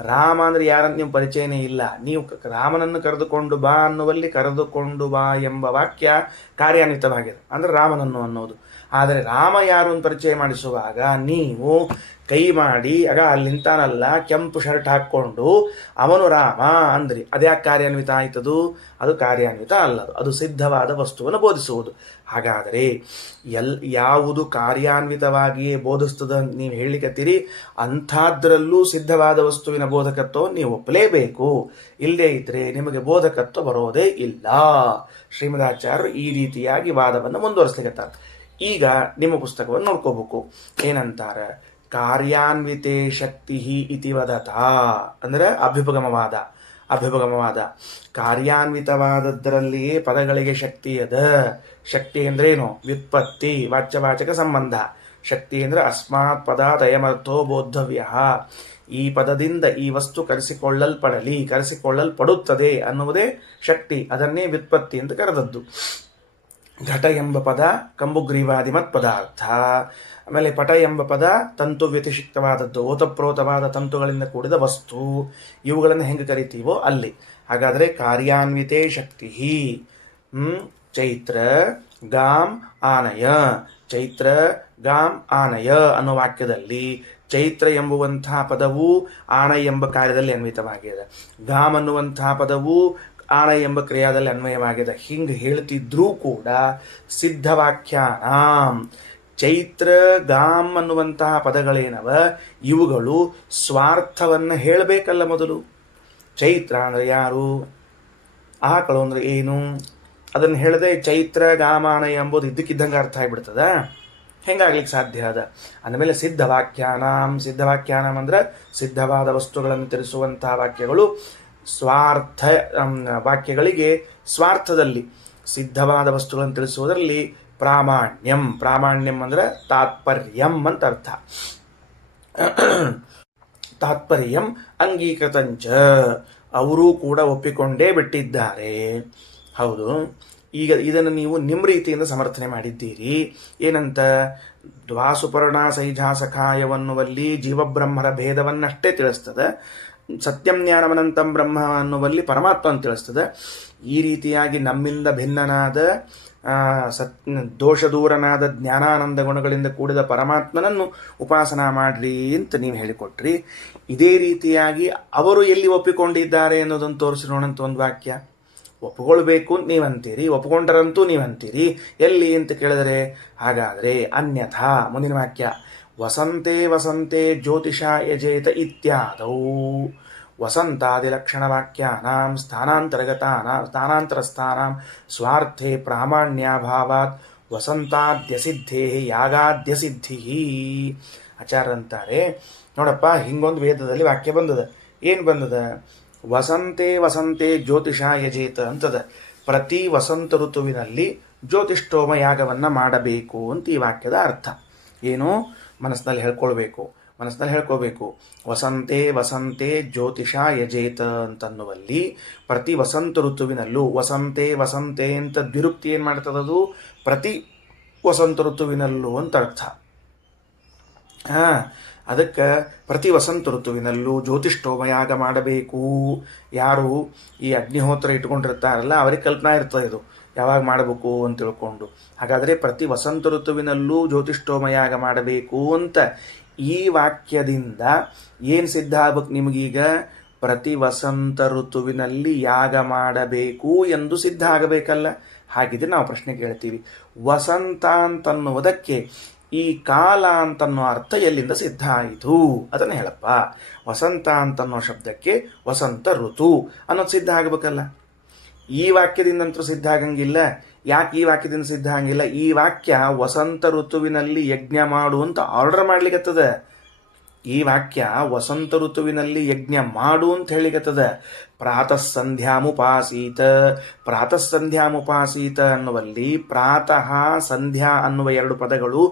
ರಾಮ ಅಂದರೆ ಯಾರಂತ ನೀವು ಪರಿಚಯನೇ ಇಲ್ಲ. ನೀವು ರಾಮನನ್ನು ಕರೆದುಕೊಂಡು ಬಾ ಅನ್ನುವಲ್ಲಿ ಕರೆದುಕೊಂಡು ಬಾ ಎಂಬ ವಾಕ್ಯ ಕಾರ್ಯಾನ್ವಿತವಾಗಿದೆ, ಅಂದರೆ ರಾಮನನ್ನು ಅನ್ನೋದು. ಆದರೆ ರಾಮ ಯಾರು ಅಂತ ಪರಿಚಯ ಮಾಡಿಸುವಾಗ ನೀವು ಕೈ ಮಾಡಿ ಆಗ ಅಲ್ಲಿಂತಾನಲ್ಲ ಕೆಂಪು ಶರ್ಟ್ ಹಾಕ್ಕೊಂಡು ಅವನು ರಾಮ ಅಂದ್ರಿ. ಅದ್ಯಾಕೆ ಕಾರ್ಯಾನ್ವಿತ ಆಯ್ತದು? ಅದು ಕಾರ್ಯಾನ್ವಿತ ಅಲ್ಲದು, ಅದು ಸಿದ್ಧವಾದ ವಸ್ತುವನ್ನು ಬೋಧಿಸುವುದು. ಹಾಗಾದರೆ ಯಾವುದು ಕಾರ್ಯಾನ್ವಿತವಾಗಿಯೇ ಬೋಧಿಸ್ತದ ನೀವು ಹೇಳಿಕತ್ತೀರಿ, ಅಂಥದ್ರಲ್ಲೂ ಸಿದ್ಧವಾದ ವಸ್ತುವಿನ ಬೋಧಕತ್ವವನ್ನು ನೀವು ಒಪ್ಪಲೇಬೇಕು. ಇಲ್ಲದೇ ಇದ್ದರೆ ನಿಮಗೆ ಬೋಧಕತ್ವ ಬರೋದೇ ಇಲ್ಲ. ಶ್ರೀಮದಾಚಾರ್ಯರು ಈ ರೀತಿಯಾಗಿ ವಾದವನ್ನು ಮುಂದುವರಿಸ್ಲಿಕ್ಕತ್ತಾರೆ. ಈಗ ನಿಮ್ಮ ಪುಸ್ತಕವನ್ನು ನೋಡ್ಕೋಬೇಕು. ಏನಂತಾರೆ? ಕಾರ್ಯಾನ್ವಿತೇ ಶಕ್ತಿ ಇತಿ ವದತ ಅಂದರೆ ಅಭ್ಯುಪಗಮವಾದ. ಕಾರ್ಯಾನ್ವಿತವಾದದ್ದರಲ್ಲಿಯೇ ಪದಗಳಿಗೆ ಶಕ್ತಿ ಅದ. ಶಕ್ತಿ ಅಂದ್ರೆ ಏನು? ವ್ಯುತ್ಪತ್ತಿ, ವಾಚ್ಯವಾಚಕ ಸಂಬಂಧ. ಶಕ್ತಿ ಅಂದರೆ ಅಸ್ಮಾತ್ ಪದಾತ್ ಅಯಮರ್ಥೋ ಬೋದ್ಧವ್ಯ. ಈ ಪದದಿಂದ ಈ ವಸ್ತು ಕರೆಸಿಕೊಳ್ಳಲ್ಪಡುತ್ತದೆ ಅನ್ನುವುದೇ ಶಕ್ತಿ. ಅದನ್ನೇ ವ್ಯುತ್ಪತ್ತಿ ಅಂತ ಕರೆದದ್ದು. ಘಟ ಎಂಬ ಪದ ಕಂಬುಗ್ರೀವಾದಿಮತ್ ಪದಾರ್ಥ. ಆಮೇಲೆ ಪಟ ಎಂಬ ಪದ ತಂತು ವ್ಯತಿಷಿಕ್ತವಾದದ್ದು, ಓತಪ್ರೋತವಾದ ತಂತುಗಳಿಂದ ಕೂಡಿದ ವಸ್ತು. ಇವುಗಳನ್ನು ಹೆಂಗೆ ಕರಿತೀವೋ ಅಲ್ಲಿ. ಹಾಗಾದರೆ ಕಾರ್ಯಾನ್ವಿತೇ ಶಕ್ತಿ ಚೈತ್ರ ಗಾಮ್ ಆನಯ. ಚೈತ್ರ ಗಾಮ್ ಆನಯ ಅನ್ನೋ ವಾಕ್ಯದಲ್ಲಿ ಚೈತ್ರ ಎಂಬುವಂತಹ ಪದವು ಆಣ ಎಂಬ ಕಾರ್ಯದಲ್ಲಿ ಅನ್ವಿತವಾಗಿದೆ. ಗಾಮ್ ಅನ್ನುವಂತಹ ಪದವು ಆಣ ಎಂಬ ಕ್ರಿಯಾದಲ್ಲಿ ಅನ್ವಯವಾಗಿದೆ. ಹಿಂಗೆ ಹೇಳ್ತಿದ್ರೂ ಕೂಡ ಸಿದ್ಧವಾಕ್ಯಾನ ಚೈತ್ರ ಗಾಮ್ ಅನ್ನುವಂತಹ ಪದಗಳೇನವ ಇವುಗಳು ಸ್ವಾರ್ಥವನ್ನು ಹೇಳಬೇಕಲ್ಲ. ಮೊದಲು ಚೈತ್ರ ಅಂದರೆ ಯಾರು? ಆಕಳು ಅಂದರೆ ಏನು? ಅದನ್ನು ಹೇಳದೆ ಚೈತ್ರ ಗಾಮಾನ ಎಂಬುದು ಇದ್ದಕ್ಕಿದ್ದಂಗೆ ಅರ್ಥ ಆಗಿಬಿಡ್ತದ? ಹೆಂಗಾಗ್ಲಿಕ್ಕೆ ಸಾಧ್ಯ ಅದ? ಅಂದಮೇಲೆ ಸಿದ್ಧವಾಕ್ಯಾನಂ ಅಂದ್ರೆ ಸಿದ್ಧವಾದ ವಸ್ತುಗಳನ್ನು ತಿಳಿಸುವಂತಹ ವಾಕ್ಯಗಳು ಸ್ವಾರ್ಥ ವಾಕ್ಯಗಳಿಗೆ ಸ್ವಾರ್ಥದಲ್ಲಿ ಸಿದ್ಧವಾದ ವಸ್ತುಗಳನ್ನು ತಿಳಿಸುವುದರಲ್ಲಿ ಪ್ರಾಮಾಣ್ಯಂ ಅಂದ್ರೆ ತಾತ್ಪರ್ಯಂ ಅಂತ ಅರ್ಥ. ತಾತ್ಪರ್ಯಂ ಅಂಗೀಕೃತಂಚ, ಅವರೂ ಕೂಡ ಒಪ್ಪಿಕೊಂಡೇ ಬಿಟ್ಟಿದ್ದಾರೆ. ಹೌದು. ಈಗ ಇದನ್ನು ನೀವು ನಿಮ್ಮ ರೀತಿಯಿಂದ ಸಮರ್ಥನೆ ಮಾಡಿದ್ದೀರಿ. ಏನಂತ? ದ್ವಾಸುಪರ್ಣ ಸೈಜಾಸಖಾಯವನ್ನುವಲ್ಲಿ ಜೀವಬ್ರಹ್ಮರ ಭೇದವನ್ನಷ್ಟೇ ತಿಳಿಸ್ತದೆ. ಸತ್ಯಂ ಜ್ಞಾನಮನಂತಂ ಬ್ರಹ್ಮ ಅನ್ನುವಲ್ಲಿ ಪರಮಾತ್ಮ ಅಂತ ತಿಳಿಸ್ತದೆ. ಈ ರೀತಿಯಾಗಿ ನಮ್ಮಿಂದ ಭಿನ್ನನಾದ ದೋಷದೂರನಾದ ಜ್ಞಾನಾನಂದ ಗುಣಗಳಿಂದ ಕೂಡಿದ ಪರಮಾತ್ಮನನ್ನು ಉಪಾಸನಾ ಮಾಡ್ರಿ ಅಂತ ನೀವು ಹೇಳಿಕೊಟ್ರಿ. ಇದೇ ರೀತಿಯಾಗಿ ಅವರು ಎಲ್ಲಿ ಒಪ್ಪಿಕೊಂಡಿದ್ದಾರೆ ಅನ್ನೋದನ್ನು ತೋರಿಸಿರೋಣಂತ ಒಂದು ವಾಕ್ಯ. ಒಪ್ಪಿಕೊಳ್ಬೇಕು ನೀವಂತೀರಿ, ಒಪ್ಪಿಕೊಂಡರಂತೂ ನೀವಂತೀರಿ. ಎಲ್ಲಿ ಅಂತ ಕೇಳಿದರೆ ಹಾಗಾದರೆ ಅನ್ಯಥಾ ಮುಂದಿನ ವಾಕ್ಯ ವಸಂತೆ ವಸಂತೆ ಜ್ಯೋತಿಷ ಯಜೇತ ಇತ್ಯಾದೌ ವಸಂತಾದಿಲಕ್ಷಣವಾಕ್ಯಾನಾಂ ಸ್ಥಾನಾಂತರಸ್ಥಾನಾಂ ಸ್ವಾರ್ಥೆ ಪ್ರಾಮಾಣ್ಯಾಭಾವಾತ್ ವಸಂತಾದ್ಯಸಿದ್ಧೇ ಯಾಗಾದ್ಯಸಿದ್ಧಿ. ಆಚಾರ್ಯರಂತಾರೆ, ನೋಡಪ್ಪ, ಹಿಂಗೊಂದು ವೇದದಲ್ಲಿ ವಾಕ್ಯ ಬಂದದ. ಏನು ಬಂದದ? ವಸಂತೆ ವಸಂತೆ ಜ್ಯೋತಿಷ ಯಜೇತ ಅಂತದ. ಪ್ರತಿ ವಸಂತ ಋತುವಿನಲ್ಲಿ ಜ್ಯೋತಿಷ್ಠೋಮ ಯಾಗವನ್ನು ಮಾಡಬೇಕು ಅಂತ ಈ ವಾಕ್ಯದ ಅರ್ಥ. ಏನು? ಮನಸ್ಸಿನಲ್ಲಿ ಹೇಳ್ಕೊಳ್ಬೇಕು. ವಸಂತೆ ವಸಂತೆ ಜ್ಯೋತಿಷ ಯಜೇತ ಅಂತನ್ನುವಲ್ಲಿ ಪ್ರತಿ ವಸಂತ ಋತುವಿನಲ್ಲೂ, ವಸಂತೆ ವಸಂತೆ ಅಂತ ದ್ವಿರುಕ್ತಿ ಏನು ಮಾಡ್ತದದು? ಪ್ರತಿ ವಸಂತ ಋತುವಿನಲ್ಲೂ ಅಂತ ಅರ್ಥ. ಅದಕ್ಕೆ ಪ್ರತಿ ವಸಂತ ಋತುವಿನಲ್ಲೂ ಜ್ಯೋತಿಷ್ಠೋಮಯಾಗ ಮಾಡಬೇಕು. ಯಾರು ಈ ಅಗ್ನಿಹೋತ್ರ ಇಟ್ಕೊಂಡಿರ್ತಾರಲ್ಲ ಅವರಿಗೆ ಕಲ್ಪನಾ ಇರ್ತದೆ ಇದು ಯಾವಾಗ ಮಾಡಬೇಕು ಅಂತ ತಿಳ್ಕೊಂಡು. ಹಾಗಾದರೆ ಪ್ರತಿ ವಸಂತ ಋತುವಿನಲ್ಲೂ ಜ್ಯೋತಿಷ್ಠೋಮಯಾಗ ಮಾಡಬೇಕು ಅಂತ ಈ ವಾಕ್ಯದಿಂದ ಏನು ಸಿದ್ಧ ಆಗ್ಬೇಕು ನಿಮಗೀಗ? ಪ್ರತಿ ವಸಂತ ಋತುವಿನಲ್ಲಿ ಯಾಗ ಮಾಡಬೇಕು ಎಂದು ಸಿದ್ಧ ಆಗಬೇಕಲ್ಲ. ಹಾಗಿದ್ರೆ ನಾವು ಪ್ರಶ್ನೆ ಕೇಳ್ತೀವಿ, ವಸಂತ ಅಂತನ್ನುವುದಕ್ಕೆ ಈ ಕಾಲ ಅಂತನ್ನೋ ಅರ್ಥ ಎಲ್ಲಿಂದ ಸಿದ್ಧ ಆಯಿತು ಅದನ್ನು ಹೇಳಪ್ಪ. ವಸಂತ ಅಂತನ್ನೋ ಶಬ್ದಕ್ಕೆ ವಸಂತ ಋತು ಅನ್ನೋದು ಸಿದ್ಧ ಆಗಬೇಕಲ್ಲ. ಈ ವಾಕ್ಯದಿಂದಂತೂ ಸಿದ್ಧ ಆಗಂಗಿಲ್ಲ. ಯಾಕೆ ಈ ವಾಕ್ಯದಿಂದ ಸಿದ್ಧ ಆಗಂಗಿಲ್ಲ? ಈ ವಾಕ್ಯ ವಸಂತ ಋತುವಿನಲ್ಲಿ ಯಜ್ಞ ಮಾಡು ಅಂತ ಆರ್ಡರ್ ಮಾಡ್ಲಿಕ್ಕತ್ತದ. ಈ ವಾಕ್ಯ ವಸಂತ ಋತುವಿನಲ್ಲಿ ಯಜ್ಞ ಮಾಡು ಅಂತ ಹೇಳಿಕತ್ತದ. ಪ್ರಾತಃ ಸಂಧ್ಯಾಮುಪಾಸೀತ, ಪ್ರಾತಃ ಸಂಧ್ಯಾಮುಪಾಸೀತ ಅನ್ನುವಲ್ಲಿ ಪ್ರಾತಃ ಸಂಧ್ಯಾ ಅನ್ನುವ ಎರಡು ಪದಗಳು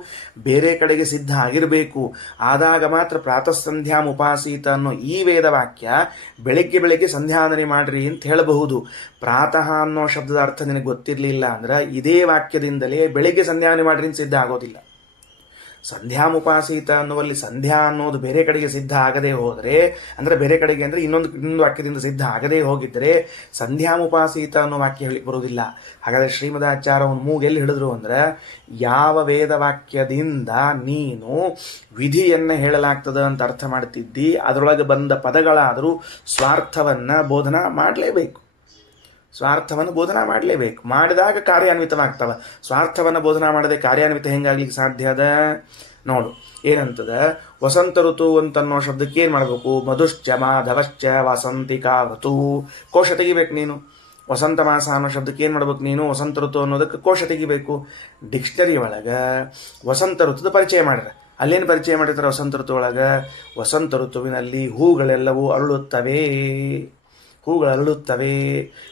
ಬೇರೆ ಕಡೆಗೆ ಸಿದ್ಧ ಆಗಿರಬೇಕು. ಆದಾಗ ಮಾತ್ರ ಪ್ರಾತಃ ಸಂಧ್ಯಾಮುಪಾಸೀತ ಅನ್ನೋ ಈ ವೇದವಾಕ್ಯ ಬೆಳಗ್ಗೆ ಬೆಳಗ್ಗೆ ಸಂಧ್ಯಾವಂದನೆ ಮಾಡ್ರಿ ಅಂತ ಹೇಳಬಹುದು. ಪ್ರಾತಃ ಅನ್ನೋ ಶಬ್ದದ ಅರ್ಥ ನಿನಗೆ ಗೊತ್ತಿರಲಿಲ್ಲ ಅಂದ್ರೆ ಇದೇ ವಾಕ್ಯದಿಂದಲೇ ಬೆಳಗ್ಗೆ ಸಂಧ್ಯಾವಂದನೆ ಮಾಡ್ರಿ ಅಂತ ಸಿದ್ಧ ಆಗೋದಿಲ್ಲ. ಸಂಧ್ಯಾಮುಪಾಸೀತ ಅನ್ನುವಲ್ಲಿ ಸಂಧ್ಯಾ ಅನ್ನೋದು ಬೇರೆ ಕಡೆಗೆ ಸಿದ್ಧ ಆಗದೆ ಹೋದರೆ, ಅಂದರೆ ಬೇರೆ ಕಡೆಗೆ ಅಂದರೆ ಇನ್ನೊಂದು ವಾಕ್ಯದಿಂದ ಸಿದ್ಧ ಆಗದೆ ಹೋಗಿದ್ದರೆ ಸಂಧ್ಯಾಮುಪಾಸೀತ ಅನ್ನೋ ವಾಕ್ಯ ಹೇಳಿಕ್ಕೆ ಬರೋದಿಲ್ಲ. ಹಾಗಾದರೆ ಶ್ರೀಮದಾಚಾರ್ಯ ಅವನು ಮೂಗೆಲ್ಲಿ ಹಿಡಿದ್ರು ಅಂದರೆ, ಯಾವ ವೇದವಾಕ್ಯದಿಂದ ನೀನು ವಿಧಿಯನ್ನು ಹೇಳಲಾಗ್ತದೆ ಅಂತ ಅರ್ಥ ಮಾಡ್ತಿದ್ದಿ ಅದರೊಳಗೆ ಬಂದ ಪದಗಳಾದರೂ ಸ್ವಾರ್ಥವನ್ನು ಬೋಧನಾ ಮಾಡಲೇಬೇಕು. ಸ್ವಾರ್ಥವನ್ನು ಬೋಧನಾ ಮಾಡಲೇಬೇಕು. ಮಾಡಿದಾಗ ಕಾರ್ಯಾನ್ವಿತವಾಗ್ತವೆ. ಸ್ವಾರ್ಥವನ್ನು ಬೋಧನಾ ಮಾಡದೆ ಕಾರ್ಯಾನ್ವಿತ ಹೆಂಗಾಗ್ಲಿಕ್ಕೆ ಸಾಧ್ಯ ಅದ? ನೋಡು ಏನಂತದ, ವಸಂತ ಋತು ಅಂತನ್ನೋ ಶಬ್ದಕ್ಕೆ ಏನು ಮಾಡಬೇಕು? ಮಧುಶ್ಚ ಮಾಧವಶ್ಚ ವಸಂತಿಕಾ ಋತು. ಕೋಶ ತೆಗಿಬೇಕು ನೀನು. ವಸಂತ ಮಾಸ ಅನ್ನೋ ಶಬ್ದಕ್ಕೆ ಏನು ಮಾಡ್ಬೇಕು ನೀನು? ವಸಂತ ಋತು ಅನ್ನೋದಕ್ಕೆ ಕೋಶ ತೆಗಿಬೇಕು. ಡಿಕ್ಷನರಿ ಒಳಗೆ ವಸಂತ ಋತುದ ಪರಿಚಯ ಮಾಡಿದ್ರೆ ಅಲ್ಲೇನು ಪರಿಚಯ ಮಾಡಿರ್ತಾರೆ? ವಸಂತ ಋತು ಒಳಗೆ ವಸಂತ ಋತುವಿನಲ್ಲಿ ಹೂಗಳೆಲ್ಲವೂ ಅರಳುತ್ತವೆ, ಹೂಗಳು ಅರಳುತ್ತವೆ,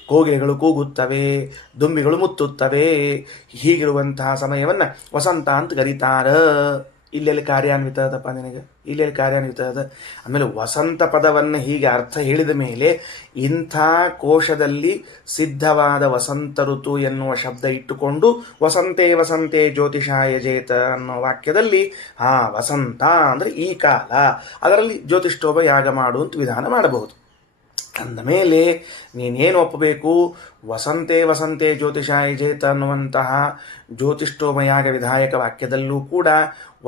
ಕೋಗಿಲೆಗಳು ಕೂಗುತ್ತವೆ, ದುಂಬಿಗಳು ಮುತ್ತುತ್ತವೆ. ಹೀಗಿರುವಂತಹ ಸಮಯವನ್ನು ವಸಂತ ಅಂತ ಕರೀತಾರ. ಇಲ್ಲೆಲ್ಲಿ ಕಾರ್ಯಾನ್ವಿತ ಅದಪ್ಪ ನಿನಗೆ? ಇಲ್ಲೆಲ್ಲಿ ಕಾರ್ಯಾನ್ವಿತ ಅದ? ಆಮೇಲೆ ವಸಂತ ಪದವನ್ನು ಹೀಗೆ ಅರ್ಥ ಹೇಳಿದ ಮೇಲೆ ಇಂಥ ಕೋಶದಲ್ಲಿ ಸಿದ್ಧವಾದ ವಸಂತ ಋತು ಎನ್ನುವ ಶಬ್ದ ಇಟ್ಟುಕೊಂಡು ವಸಂತೆ ವಸಂತೆ ಜ್ಯೋತಿಷಾಯ ಜೇತ ಅನ್ನೋ ವಾಕ್ಯದಲ್ಲಿ ವಸಂತ ಅಂದರೆ ಈ ಕಾಲ, ಅದರಲ್ಲಿ ಜ್ಯೋತಿಷ್ಠೋಮ ಯಾಗ ಮಾಡುವಂಥ ವಿಧಾನ ಮಾಡಬಹುದು. ಅಂದ ಮೇಲೆ ನೀನೇನು ಒಪ್ಪಬೇಕು? ವಸಂತೆ ವಸಂತೆ ಜ್ಯೋತಿಷಾಯ ಜೇತ ಅನ್ನುವಂತಹ ಜ್ಯೋತಿಷ್ಠೋಮಯಾಗ ವಿಧಾಯಕ ವಾಕ್ಯದಲ್ಲೂ ಕೂಡ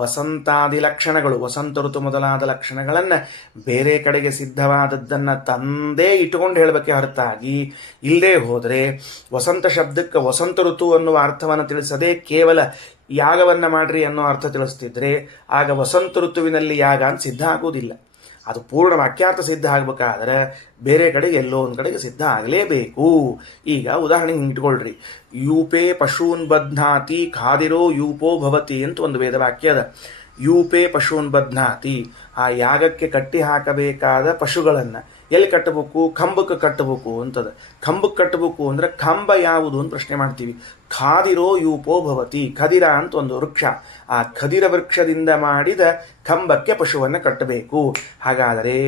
ವಸಂತಾದಿ ಲಕ್ಷಣಗಳು, ವಸಂತ ಋತು ಮೊದಲಾದ ಲಕ್ಷಣಗಳನ್ನು ಬೇರೆ ಕಡೆಗೆ ಸಿದ್ಧವಾದದ್ದನ್ನು ತಂದೇ ಇಟ್ಟುಕೊಂಡು ಹೇಳಬೇಕೆ ಹೊರತಾಗಿ ಇಲ್ಲದೆ ಹೋದರೆ ವಸಂತ ಶಬ್ದಕ್ಕೆ ವಸಂತ ಋತು ಅನ್ನುವ ಅರ್ಥವನ್ನು ತಿಳಿಸದೆ ಕೇವಲ ಯಾಗವನ್ನು ಮಾಡ್ರಿ ಅನ್ನೋ ಅರ್ಥ ತಿಳಿಸ್ತಿದ್ರೆ ಆಗ ವಸಂತ ಋತುವಿನಲ್ಲಿ ಯಾಗ ಅಂತ ಸಿದ್ಧ ಆಗುವುದಿಲ್ಲ. ಅದು ಪೂರ್ಣ ವಾಕ್ಯಾರ್ಥ ಸಿದ್ಧ ಆಗಬೇಕಾದ್ರೆ ಬೇರೆ ಕಡೆಗೆ ಎಲ್ಲೋ ಒಂದು ಕಡೆಗೆ ಸಿದ್ಧ ಆಗಲೇಬೇಕು. ಈಗ ಉದಾಹರಣೆಗೆ ಹಿಂಗೆ ಇಟ್ಕೊಳ್ರಿ, ಯೂಪೇ ಪಶೂನ್ ಬಧ್ನಾತಿ ಖಾದಿರೋ ಯೂಪೋ ಭವತಿ ಅಂತ ಒಂದು ವೇದವಾಕ್ಯ ಅದ. ಯೂಪೇ ಪಶೂನ್ ಬಧ್ನಾತಿ, ಆ ಯಾಗಕ್ಕೆ ಕಟ್ಟಿ ಹಾಕಬೇಕಾದ ಪಶುಗಳನ್ನು ಎಲ್ಲಿ ಕಟ್ಟಬೇಕು? ಕಂಬಕ್ಕೆ ಕಟ್ಟಬೇಕು ಅಂತದ. ಕಂಬಕ್ಕೆ ಕಟ್ಟಬೇಕು ಅಂದರೆ ಕಂಬ ಯಾವುದು ಅಂತ ಪ್ರಶ್ನೆ ಮಾಡ್ತೀವಿ. ಖಾದಿರೋ ಯೂಪೋ ಭವತಿ, ಖದಿರ ಅಂತ ಒಂದು ವೃಕ್ಷ, ಆ ಖದಿರ ವೃಕ್ಷದಿಂದ ಮಾಡಿದ ಕಂಬಕ್ಕೆ ಪಶುವನ್ನು ಕಟ್ಟಬೇಕು. ಹಾಗಾದರೆ